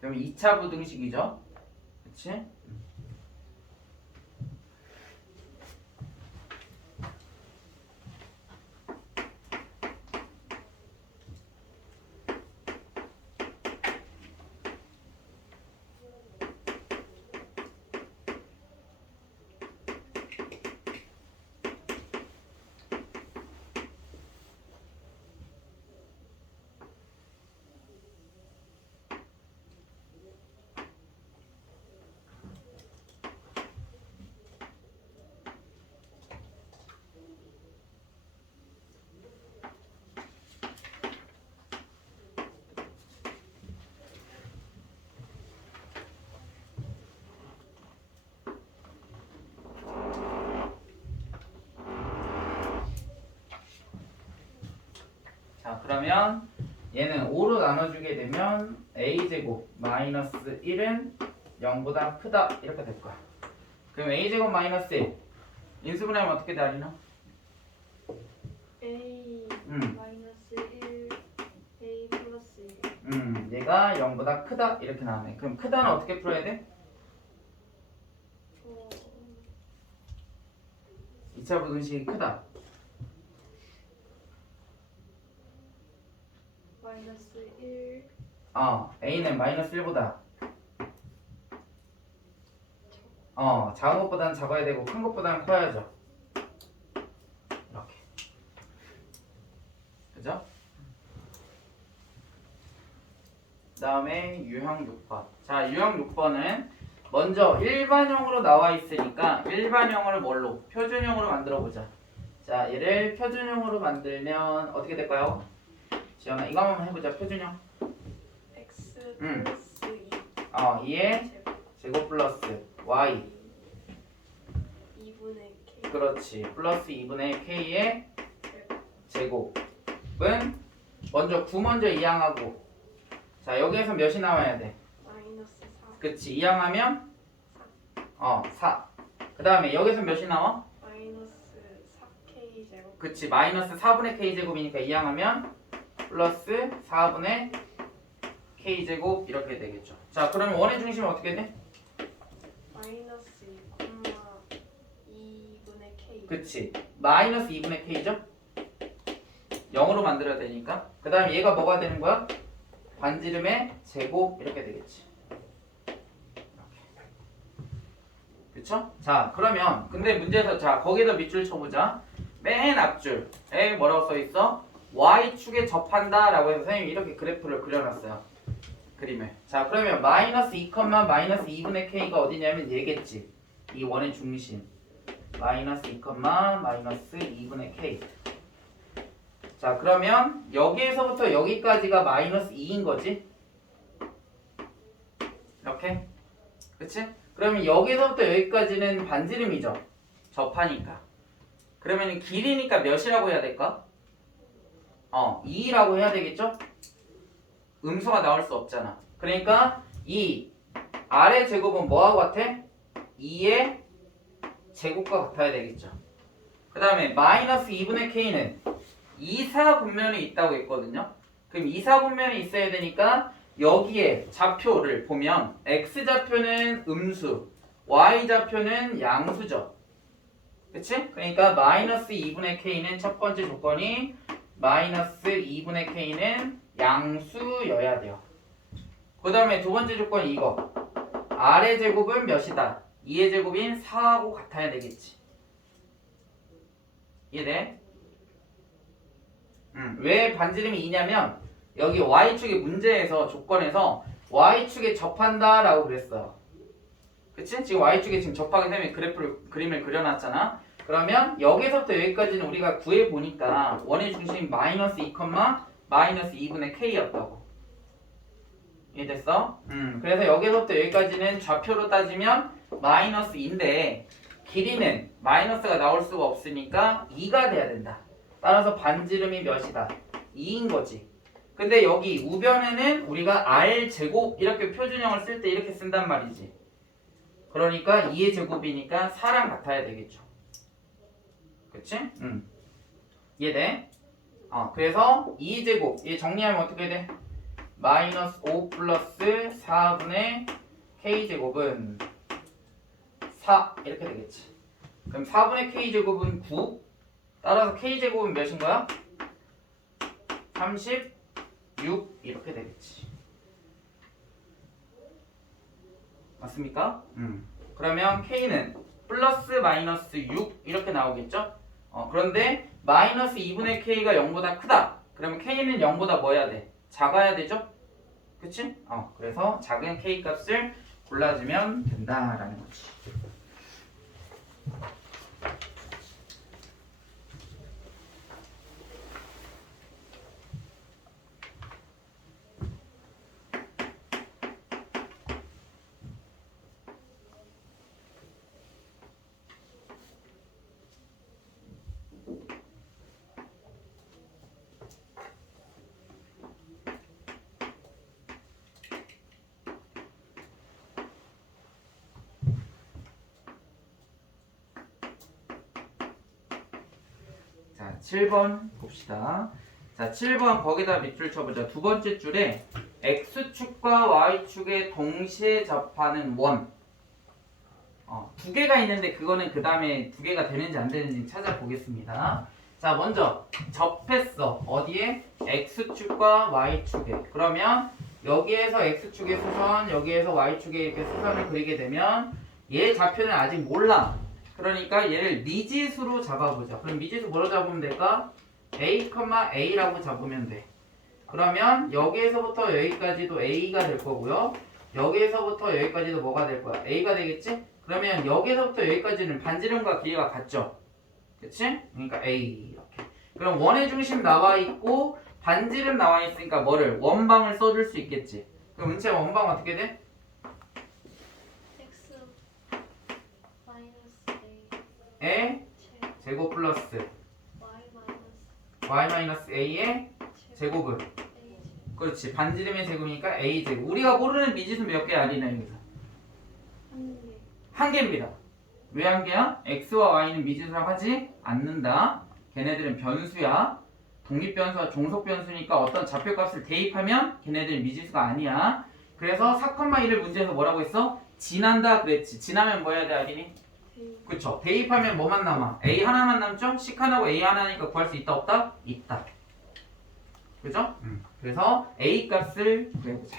그러면 2차 부등식이죠. 그치? 그러면 얘는 5로 나눠주게 되면 a제곱 마이너스 1은 0보다 크다 이렇게 될 거야. 그럼 a제곱 마이너스 1 인수분해하면 어떻게 돼 아리나? A 마이너스 1 A 플러스 1 얘가 0보다 크다 이렇게 나오네. 그럼 크다는 어떻게 풀어야 돼? 2차 부등식이 크다. 마이너스 1 a는 마이너스 1보다 작은 것보다는 작아야 되고 큰 것보다는 커야죠. 이렇게. 그죠? 그 다음에 유형 6번. 자, 유형 6번은 먼저 일반형으로 나와 있으니까 일반형을 뭘로? 표준형으로 만들어 보자. 자, 얘를 표준형으로 만들면 어떻게 될까요? 지연아, 이거 한번 해보자. 표준형. X 음. 플러스 2 2의 제곱 플러스 y. 2분의 K 그렇지. 플러스 2분의 k의 제곱은 먼저 9 먼저 이항하고, 자, 여기에서 몇이 나와야 돼? 마이너스 4 그치. 이항하면 4. 그 다음에 여기서 몇이 나와? 마이너스 4K 제곱 그치. 마이너스 4분의 k제곱이니까 이항하면 플러스 4분의 k제곱 이렇게 되겠죠. 자, 그러면 원의 중심은 어떻게 돼? 마이너스 2분의 K 그치. 마이너스 2분의 k죠? 0으로 만들어야 되니까. 그 다음에 얘가 뭐가 되는 거야? 반지름의 제곱 이렇게 되겠지. 이렇게. 그쵸? 자, 그러면 근데 문제에서 자, 거기다 밑줄 쳐보자. 맨 앞줄에 뭐라고 써있어? y축에 접한다 라고 해서 선생님이 이렇게 그래프를 그려놨어요. 그림을. 자, 그러면 마이너스 2, 마이너스 2분의 k가 어디냐면 얘겠지. 이 원의 중심. 마이너스 2, 마이너스 2분의 k. 자, 그러면 여기에서부터 여기까지가 마이너스 2인 거지? 이렇게? 그치? 그러면 여기서부터 여기까지는 반지름이죠? 접하니까. 그러면 길이니까 몇이라고 해야 될까? 2라고 해야 되겠죠? 음수가 나올 수 없잖아. 그러니까 이 아래 제곱은 뭐하고 같아? 2의 제곱과 같아야 되겠죠. 그 다음에 마이너스 2분의 k는 2사 분면이 있다고 했거든요. 그럼 2사 분면이 있어야 되니까 여기에 좌표를 보면 x좌표는 음수, y좌표는 양수죠. 그치? 그러니까 마이너스 2분의 k는 첫 번째 조건이 마이너스 2분의 k는 양수여야 돼요. 그 다음에 두 번째 조건이 이거. 아래 제곱은 몇이다? 2의 제곱인 4하고 같아야 되겠지. 이해돼? 왜 반지름이 2냐면 여기 y축의 문제에서 조건에서 y축에 접한다 라고 그랬어. 그치? 지금 y축에 지금 접하기 때문에 그림을 그려놨잖아. 그러면 여기서부터 여기까지는 우리가 구해보니까 원의 중심 마이너스 2, 마이너스 2분의 k였다고. 이해됐어? 그래서 여기서부터 여기까지는 좌표로 따지면 마이너스 2인데 길이는 마이너스가 나올 수가 없으니까 2가 돼야 된다. 따라서 반지름이 몇이다? 2인 거지. 근데 여기 우변에는 우리가 r제곱 이렇게 표준형을 쓸 때 이렇게 쓴단 말이지. 그러니까 2의 제곱이니까 4랑 같아야 되겠죠. 그치? 이해돼? 그래서 2제곱 얘 정리하면 어떻게 돼? 마이너스 5 플러스 4분의 k제곱은 4 이렇게 되겠지. 그럼 4분의 k제곱은 9. 따라서 k제곱은 몇인 거야? 36 이렇게 되겠지. 맞습니까? 그러면 k는 플러스 마이너스 6 이렇게 나오겠죠? 그런데 마이너스 2분의 k가 0보다 크다. 그러면 k는 0보다 뭐 해야 돼? 작아야 되죠? 그치? 그래서 작은 k 값을 골라주면 된다라는 거지. 자, 7번 봅시다. 자, 7번 거기다 밑줄 쳐보자. 두 번째 줄에 x축과 y축에 동시에 접하는 원. 두 개가 있는데 그거는 그 다음에 두 개가 되는지 안 되는지 찾아보겠습니다. 자, 먼저 접했어. 어디에? x축과 y축에. 그러면 여기에서 x축의 수선, 여기에서 y축에 이렇게 수선을 그리게 되면 얘 좌표는 아직 몰라. 그러니까 얘를 미지수로 잡아보자. 그럼 미지수 뭐로 잡으면 될까? a, a라고 잡으면 돼. 그러면 여기에서부터 여기까지도 a가 될 거고요. 여기에서부터 여기까지도 뭐가 될 거야? a가 되겠지? 그러면 여기에서부터 여기까지는 반지름과 길이가 같죠? 그치? 그러니까 a 이렇게. 그럼 원의 중심 나와 있고 반지름 나와 있으니까 뭐를? 원방을 써줄 수 있겠지. 그럼 은채 원방 어떻게 돼? x 마이너스 a 에 제곱 플러스 y 마이너스 y 마이너스 a의 제곱은? a 제곱 그렇지. 반지름의 제곱이니까 a 제곱. 우리가 모르는 미지수 몇 개 아니나 여기서? 한 개. 한 개입니다. 왜 한 개야? x와 y는 미지수라고 하지 않는다. 걔네들은 변수야. 독립변수와 종속변수니까 어떤 좌표값을 대입하면 걔네들은 미지수가 아니야. 그래서 4,1을 문제에서 뭐라고 했어? 지난다 그랬지. 지나면 뭐 해야 돼, 아린이? 그쵸. 대입하면 뭐만 남아? a 하나만 남죠? 식하나고 a 하나니까 구할 수 있다 없다? 있다. 그죠? 그래서 a 값을 구해보자.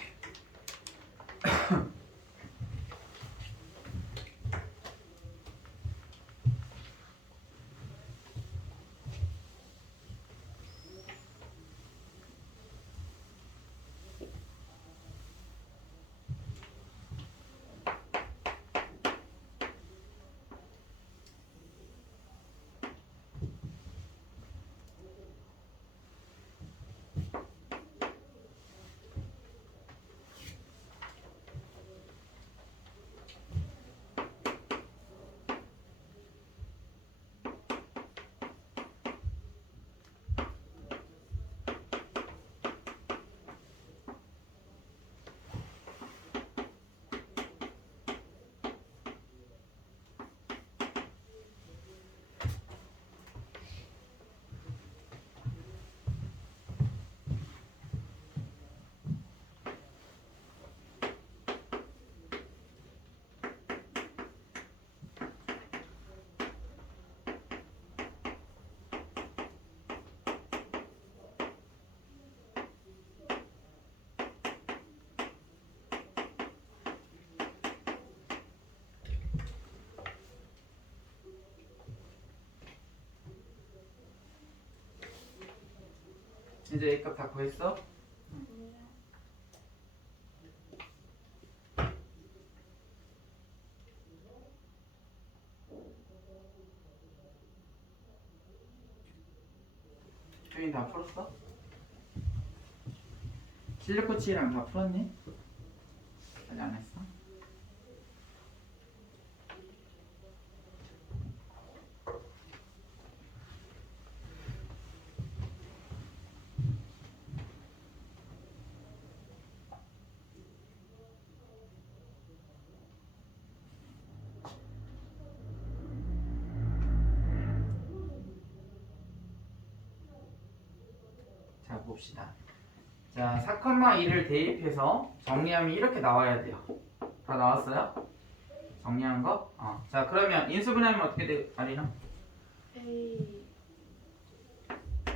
이제 a 값 다 구했어? 표현 다 풀었어? 실력 코치랑 다 풀었니? 아직 안 했어? 자, 봅시다. 자, 4,2를 대입해서 정리하면 이렇게 나와야 돼요. 다 나왔어요? 정리한 거? 자, 그러면 인수분해하면 어떻게 돼, 아리나? A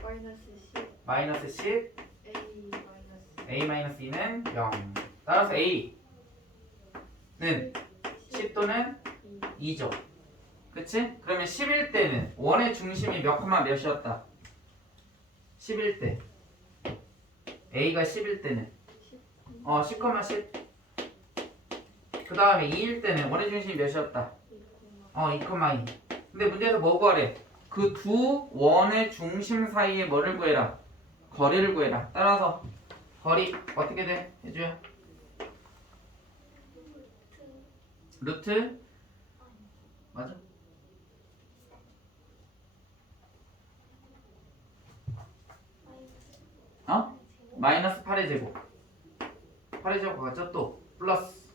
마이너스 10 마이너스 10, A 마이너스 a 마이너스 2는 0. 따라서 a는 10 또는 2죠. 그치? 그러면 11대는 원의 중심이 몇 콤마 몇이었다? 11대. a가 11대는 10,10. 그 다음에 2일 때는 원의 중심이 몇이었다? 2,2. 근데 문제에서 뭐 구하래? 그 두 원의 중심 사이에 뭐를 구해라? 거리를 구해라. 따라서 거리 어떻게 돼? 해줘요. 루트 맞아? 마이너스 8의 제곱. 8의 제곱 같죠? 또 플러스.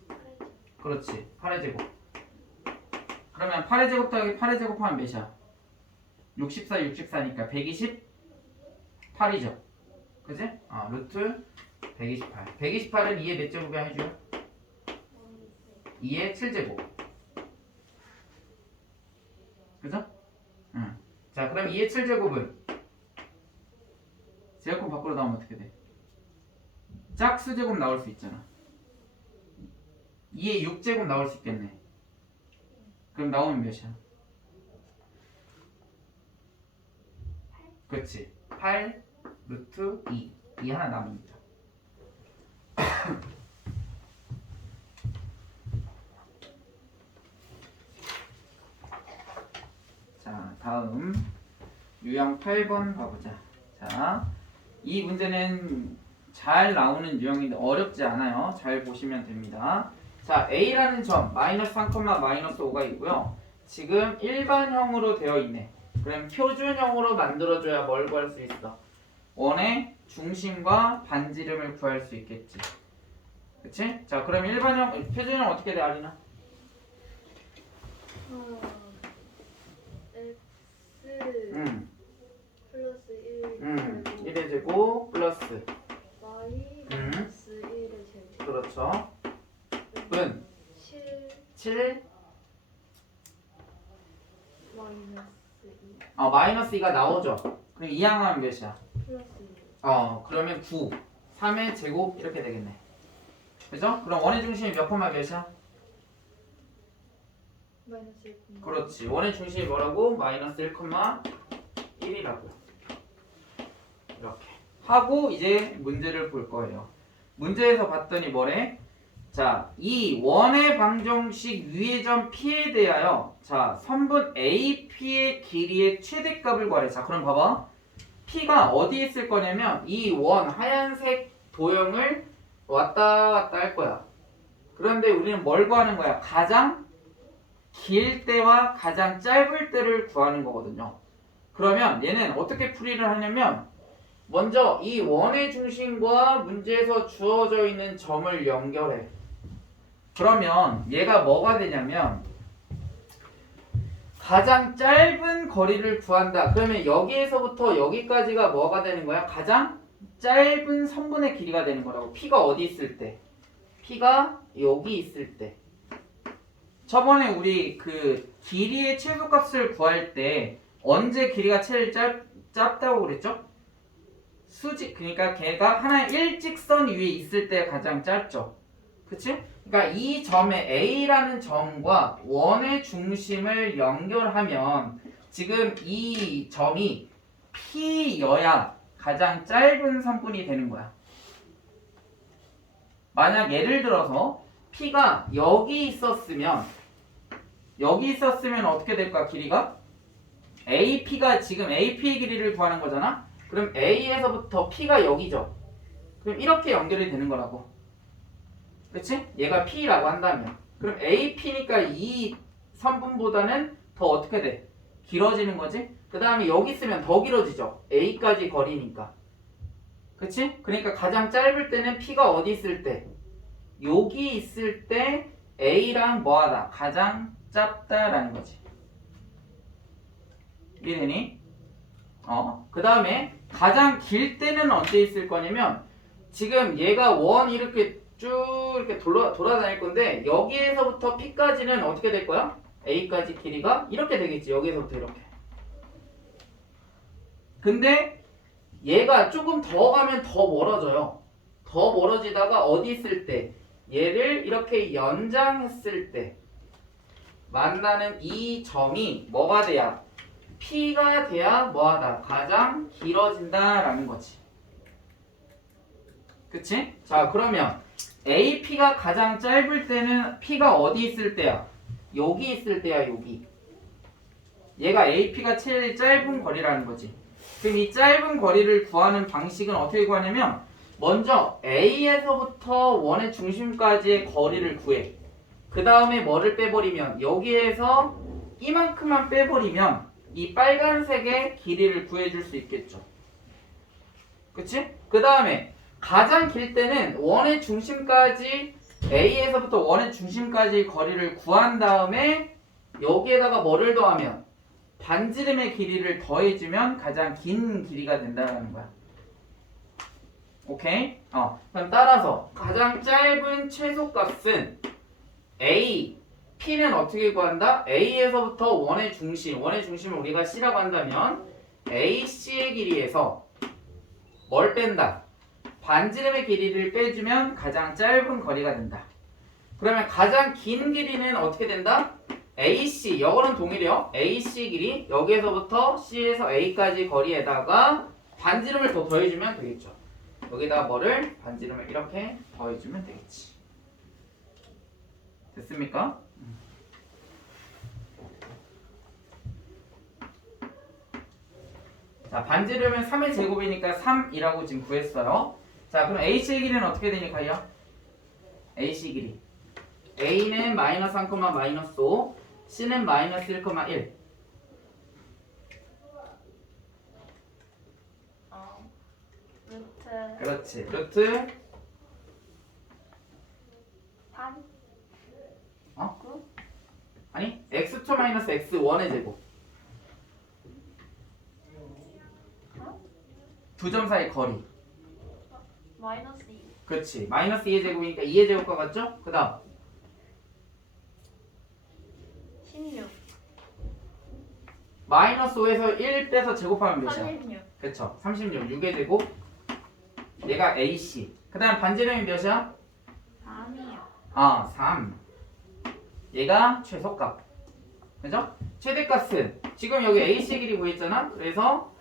그렇지. 8의 제곱. 그러면 8의 제곱 더하기 8의 제곱하면 몇이야? 64, 64니까 128이죠. 그지? 루트 128. 128은 2의 몇 제곱이야 해줘요? 2의 7제곱. 그죠? 응. 자, 그럼 2의 7제곱은 제곱권 밖으로 나오면 어떻게 돼? 짝수제곱 나올 수 있잖아. 2의 6제곱 나올 수 있겠네. 그럼 나오면 몇이야? 그렇지. 8 루트 2. 2 하나 남습니다. 자, 다음 유형 8번 봐보자. 자, 이 문제는 잘 나오는 유형인데 어렵지 않아요. 잘 보시면 됩니다. 자, A라는 점 마이너스 3, 마이너스 5가 있고요. 지금 일반형으로 되어 있네. 그럼 표준형으로 만들어줘야 뭘 구할 수 있어? 원의 중심과 반지름을 구할 수 있겠지. 그치? 자, 그럼 일반형, 표준형 어떻게 돼, 아리나? x 플러스 1 1의 제곱 플러스 y 마이너스 1의 제곱 그렇죠. 은 7 7 마이너스 2 마이너스 2가 나오죠. 그럼 2 항하면 몇이야? 플러스 그러면 9 3의 제곱 이렇게 되겠네. 그죠? 그럼 원의 중심이 몇 콤마 몇이야? 1 마이너스 1 그렇지. 원의 중심이 뭐라고? 마이너스 1,1이라고. 이렇게 하고 이제 문제를 볼 거예요. 문제에서 봤더니 뭐래? 자, 이 원의 방정식 위의 점 P에 대하여 자, 선분 AP의 길이의 최대값을 구하래. 자, 그럼 봐봐. P가 어디에 있을 거냐면 이 원 하얀색 도형을 왔다 갔다 할 거야. 그런데 우리는 뭘 구하는 거야? 가장 길 때와 가장 짧을 때를 구하는 거거든요. 그러면 얘는 어떻게 풀이를 하냐면 먼저 이 원의 중심과 문제에서 주어져 있는 점을 연결해. 그러면 얘가 뭐가 되냐면 가장 짧은 거리를 구한다. 그러면 여기에서부터 여기까지가 뭐가 되는 거야? 가장 짧은 선분의 길이가 되는 거라고. P가 어디 있을 때? P가 여기 있을 때. 저번에 우리 그 길이의 최소값을 구할 때 언제 길이가 제일 짧다고 그랬죠? 수직, 그러니까 걔가 하나의 일직선 위에 있을 때 가장 짧죠. 그치? 그러니까 이 점의 A라는 점과 원의 중심을 연결하면 지금 이 점이 P여야 가장 짧은 선분이 되는 거야. 만약 예를 들어서 P가 여기 있었으면 어떻게 될까? 길이가? AP가 지금 AP의 길이를 구하는 거잖아? 그럼 A에서부터 P가 여기죠. 그럼 이렇게 연결이 되는 거라고. 그치? 얘가 P라고 한다면 그럼 AP니까 이 선분보다는 더 어떻게 돼? 길어지는 거지? 그 다음에 여기 있으면 더 길어지죠. A까지 거리니까. 그치? 그러니까 가장 짧을 때는 P가 어디 있을 때? 여기 있을 때 A랑 뭐하다? 가장 짧다라는 거지. 이해되니? 그 다음에 가장 길 때는 언제 있을 거냐면 지금 얘가 원 이렇게 쭉 이렇게 돌아다닐 건데 여기에서부터 P까지는 어떻게 될 거야? A까지 길이가 이렇게 되겠지. 여기에서부터 이렇게. 근데 얘가 조금 더 가면 더 멀어져요. 더 멀어지다가 어디 있을 때? 얘를 이렇게 연장했을 때 만나는 이 점이 뭐가 돼야? P가 돼야 뭐하다? 가장 길어진다라는 거지. 그치? 자, 그러면 AP가 가장 짧을 때는 P가 어디 있을 때야? 여기 있을 때야, 여기. 얘가 AP가 제일 짧은 거리라는 거지. 그럼 이 짧은 거리를 구하는 방식은 어떻게 구하냐면 먼저 A에서부터 원의 중심까지의 거리를 구해. 그 다음에 뭐를 빼버리면 여기에서 이만큼만 빼버리면 이 빨간색의 길이를 구해줄 수 있겠죠. 그치? 그 다음에 가장 길 때는 원의 중심까지 A에서부터 원의 중심까지 거리를 구한 다음에 여기에다가 뭐를 더하면 반지름의 길이를 더해주면 가장 긴 길이가 된다는 거야. 오케이? 그럼 따라서 가장 짧은 최소값은 A, P는 어떻게 구한다? A에서부터 원의 중심을 우리가 C라고 한다면 AC의 길이에서 뭘 뺀다? 반지름의 길이를 빼주면 가장 짧은 거리가 된다. 그러면 가장 긴 길이는 어떻게 된다? AC, 이거는 동일해요. AC 길이, 여기에서부터 C에서 A까지 거리에다가 반지름을 더 더해주면 되겠죠. 여기다가 뭐를? 반지름을 이렇게 더해주면 되겠지. 됐습니까? 자, 반지름은 3의 제곱이니까 3이라고 지금 구했어요. 자, 그럼 AC의 길이는 어떻게 되니까요? AC 길이. A는 마이너스 3, 마이너스 5, C는 마이너스 1, 1. 루트 그렇지. 루트 반 아니 x2 마이너스 x1의 제곱. 두 점 사이 거리. 마이너스 2 그렇지. 마이너스 2의 제곱이니까 2의 제곱과 같죠? 그 다음 16 마이너스 5에서 1 빼서 제곱하면 몇이야? 36 그쵸. 36. 6의 제곱. 얘가 AC. 그 다음 반지름이 몇이야? 3이요 3. 얘가 최소값. 그죠? 최대값은 지금 여기 AC 길이 구했잖아. 그래서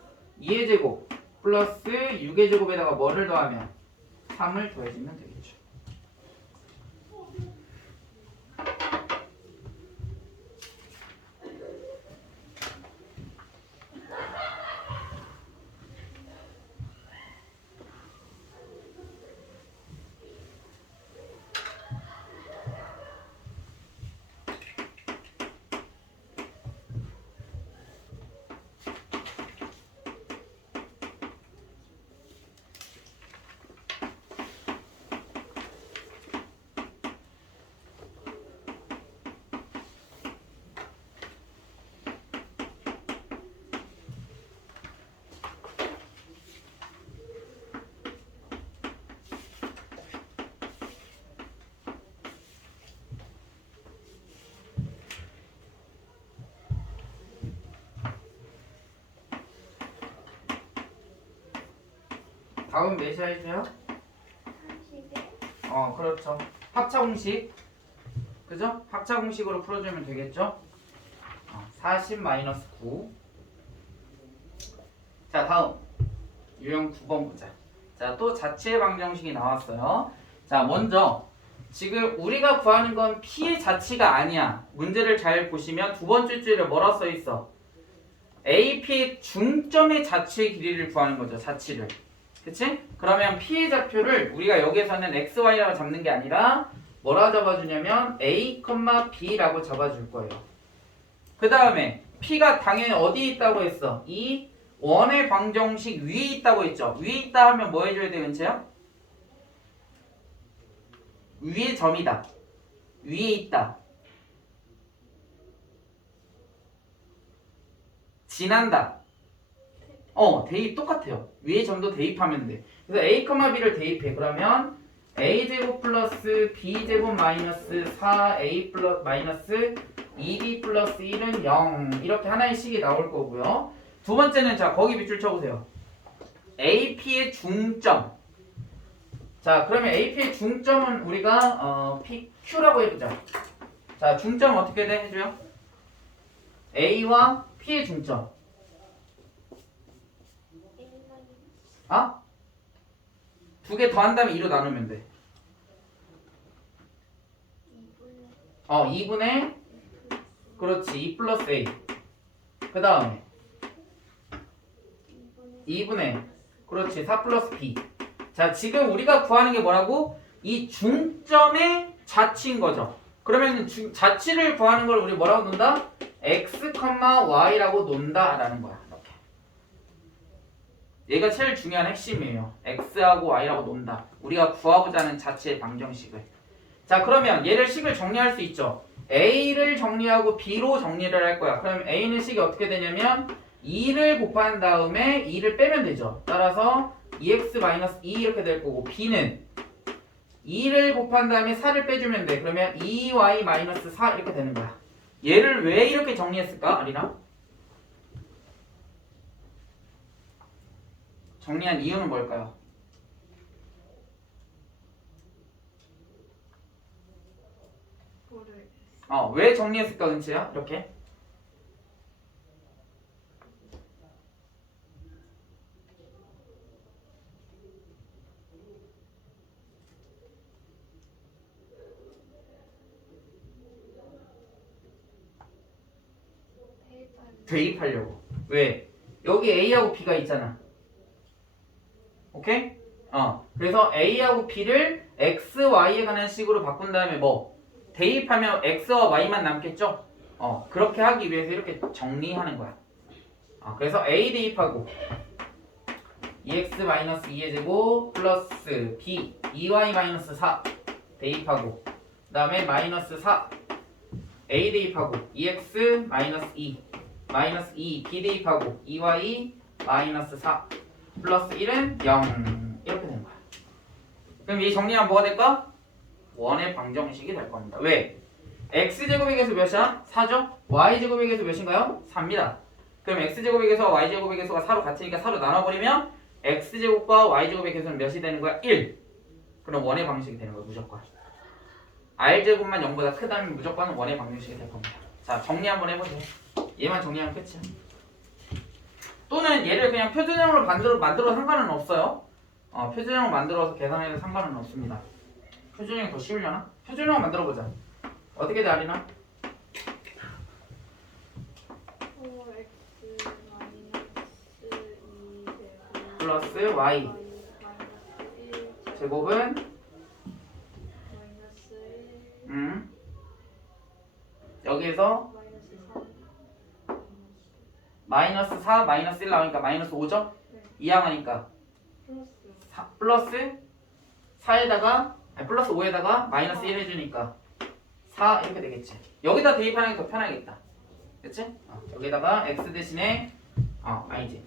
2의 제곱 플러스 6의 제곱에다가 뭐를 더하면 3을 더해주면 되겠죠. 다음 몇이야 해줘요? 31 그렇죠. 합차 공식. 그죠? 합차 공식으로 풀어주면 되겠죠? 40 마이너스 9. 자, 다음. 유형 9번 보자. 자, 또 자체 방정식이 나왔어요. 자, 먼저 지금 우리가 구하는 건 P의 자치가 아니야. 문제를 잘 보시면 두 번째 줄에 뭐라 써 있어? AP의 중점의 자치의 길이를 구하는 거죠. 자치를. 그치? 그러면 P의 좌표를 우리가 여기서는 XY라고 잡는 게 아니라 뭐라 잡아주냐면 A, B라고 잡아줄 거예요. 그 다음에 P가 당연히 어디에 있다고 했어? 이 원의 방정식 위에 있다고 했죠. 위에 있다 하면 뭐 해줘야 돼, 은채야? 위에 점이다. 위에 있다. 지난다. 대입 똑같아요. 위에 점도 대입하면 돼. 그래서 A, B를 대입해. 그러면 A제곱 플러스 B제곱 마이너스 4A 플러스 마이너스 2B 플러스 1은 0. 이렇게 하나의 식이 나올 거고요. 두 번째는 자, 거기 밑줄 쳐보세요. AP의 중점. 자, 그러면 AP의 중점은 우리가 PQ라고 해보자. 자, 중점 어떻게 돼? 해줘요. A와 P의 중점. 두 개 더한 다음에 2로 나누면 돼. 2분의 그렇지. 2 플러스 A. 그 다음에 2분의 그렇지. 4 플러스 B. 자, 지금 우리가 구하는 게 뭐라고? 이 중점의 자치인 거죠. 그러면 자치를 구하는 걸 우리 뭐라고 논다? X, Y라고 논다라는 거야. 이렇게. 얘가 제일 중요한 핵심이에요. X하고 Y라고 논다. 우리가 구하고자 하는 자치의 방정식을. 자, 그러면 얘를 식을 정리할 수 있죠. A를 정리하고 B로 정리를 할 거야. 그럼 A는 식이 어떻게 되냐면 2를 곱한 다음에 2를 빼면 되죠. 따라서 2x-2 이렇게 될 거고 B는 2를 곱한 다음에 4를 빼주면 돼. 그러면 2y-4 이렇게 되는 거야. 얘를 왜 이렇게 정리했을까? 아리나? 정리한 이유는 뭘까요? 뭐를 왜 정리했을까, 은채야? 이렇게? 대입하려고. 왜? 여기 A하고 B가 있잖아. 오케이? 그래서 A하고 B를 X, Y에 관한 식으로 바꾼 다음에 뭐? 대입하면 X와 Y만 남겠죠? 그렇게 하기 위해서 이렇게 정리하는 거야. 그래서 A 대입하고 2x-2의 제곱 플러스 B 2y-4 대입하고 그 다음에 마이너스 4 A 대입하고 2x-2 마이너스 2 B 대입하고 2y-4 플러스 1은 0 이렇게 되는 거야. 그럼 이 정리하면 뭐가 될까? 원의 방정식이 될 겁니다. 왜? x제곱의 개수 몇이야? 4죠? y제곱의 개수 몇인가요? 4입니다. 그럼 x제곱의 개수와 y제곱의 개수가 4로 같으니까 4로 나눠버리면 x제곱과 y제곱의 개수는 몇이 되는 거야? 1. 그럼 원의 방정식이 되는 거야 무조건. r제곱만 0보다 크다면 무조건 원의 방정식이 될 겁니다. 자 정리 한번 해보세요. 얘만 정리하면 끝이야. 또는 얘를 그냥 표준형으로 만들어 상관은 없어요. 표준형으로 만들어서 계산해도 상관은 없습니다. 표준형이 더 쉬우려나? 표준형 만들어보자. 어떻게 돼 아리나? 4x -2 플러스 y -1 제곱은 -1 여기에서 마이너스 4 마이너스 1 나오니까 마이너스 5죠? 네. 2항하니까 플러스 4에다가 플러스 5에다가 마이너스 1 해주니까 4 이렇게 되겠지. 여기다 대입하는 게 더 편하겠다. 그치? 여기다가 x 대신에 아니지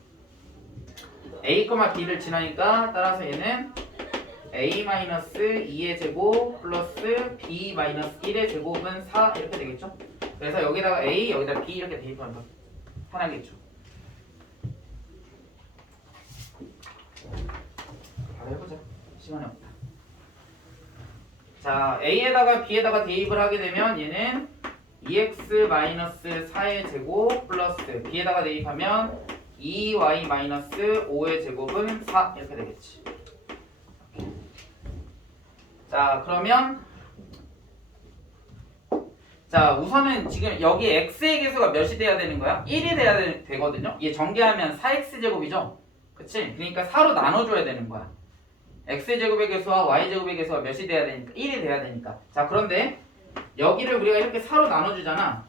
a, b를 지나니까 따라서 얘는 a-2의 제곱 플러스 b-1의 제곱은 4 이렇게 되겠죠? 그래서 여기다가 a 여기다 b 이렇게 대입하면 더 편하겠죠. 바로 해보자. 시간이 없다. 자, a에다가 b에다가 대입을 하게 되면 얘는 2x-4의 제곱 플러스 b에다가 대입하면 2y-5의 제곱은 4 이렇게 되겠지. 자, 그러면 자, 우선은 지금 여기 x의 개수가 몇이 돼야 되는 거야? 1이 돼야 되거든요. 얘 전개하면 4x제곱이죠? 그치? 그러니까 4로 나눠줘야 되는 거야. x제곱의 개수와 y제곱의 개수가 몇이 돼야 되니까 1이 돼야 되니까. 자, 그런데 여기를 우리가 이렇게 4로 나눠주잖아.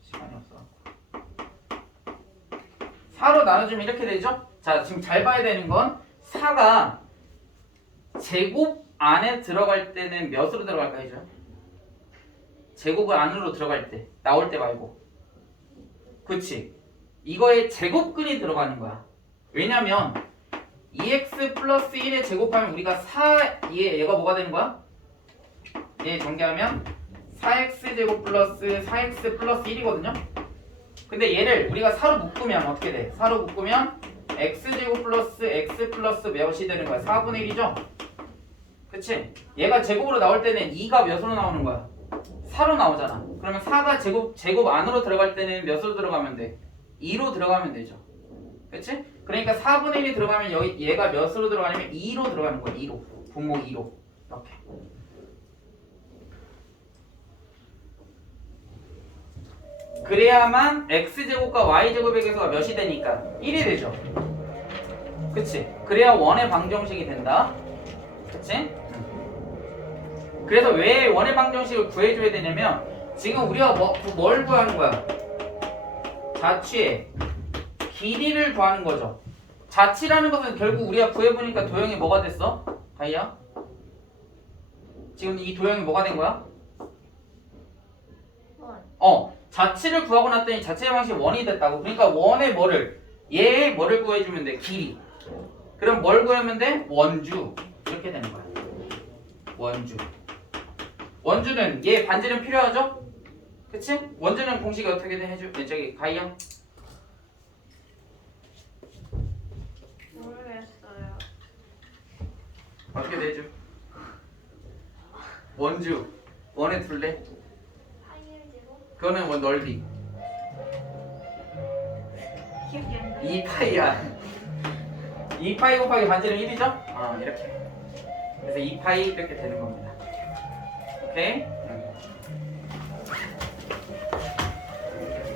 시간이 없어. 4로 나눠주면 이렇게 되죠? 자, 지금 잘 봐야 되는 건 4가 제곱 안에 들어갈 때는 몇으로 들어갈까 해줘요? 제곱을 안으로 들어갈 때, 나올 때 말고. 그치? 이거에 제곱근이 들어가는 거야. 왜냐면 2x 플러스 1에 제곱하면 우리가 얘가 뭐가 되는 거야? 얘 전개하면 4x제곱 플러스 4x 플러스 1이거든요? 근데 얘를 우리가 4로 묶으면 어떻게 돼? 4로 묶으면 x제곱 플러스 x 플러스 몇이 되는 거야? 4분의 1이죠? 그치? 얘가 제곱으로 나올 때는 2가 몇으로 나오는 거야? 4로 나오잖아. 그러면 4가 제곱 안으로 들어갈 때는 몇으로 들어가면 돼? 2로 들어가면 되죠. 그치? 그러니까 4분의 1이 들어가면 여기 얘가 몇으로 들어가냐면 2로 들어가는 거야. 2로. 분모 2로. 이렇게. 그래야만 x제곱과 y제곱의 개수가 몇이 되니까 1이 되죠. 그치? 그래야 원의 방정식이 된다. 그치? 그래서 왜 원의 방정식을 구해줘야 되냐면 지금 우리가 뭘 구하는 거야? 자취의 길이를 구하는 거죠. 자취라는 것은 결국 우리가 구해보니까 도형이 뭐가 됐어? 가희야? 지금 이 도형이 뭐가 된 거야? 원. 자치를 구하고 났더니 자체 방식이 원이 됐다고. 그러니까 원의 뭐를 얘의 뭐를 구해주면 돼? 길이. 그럼 뭘 구하면 돼? 원주. 이렇게 되는 거야. 원주. 원주는 얘 반지름 필요하죠? 그치? 원주는 공식이 어떻게 돼? 해줘. 저기 가이야. 모르겠어요. 어떻게 되죠? 원주. 원의 둘레. 파이를 제곱. 그거는 원 넓이. 기억이 안 나. 2파이야. 2파이 곱하기 반지름 1이죠? 이렇게. 그래서 2파이 이렇게 되는 겁니다. 오케이?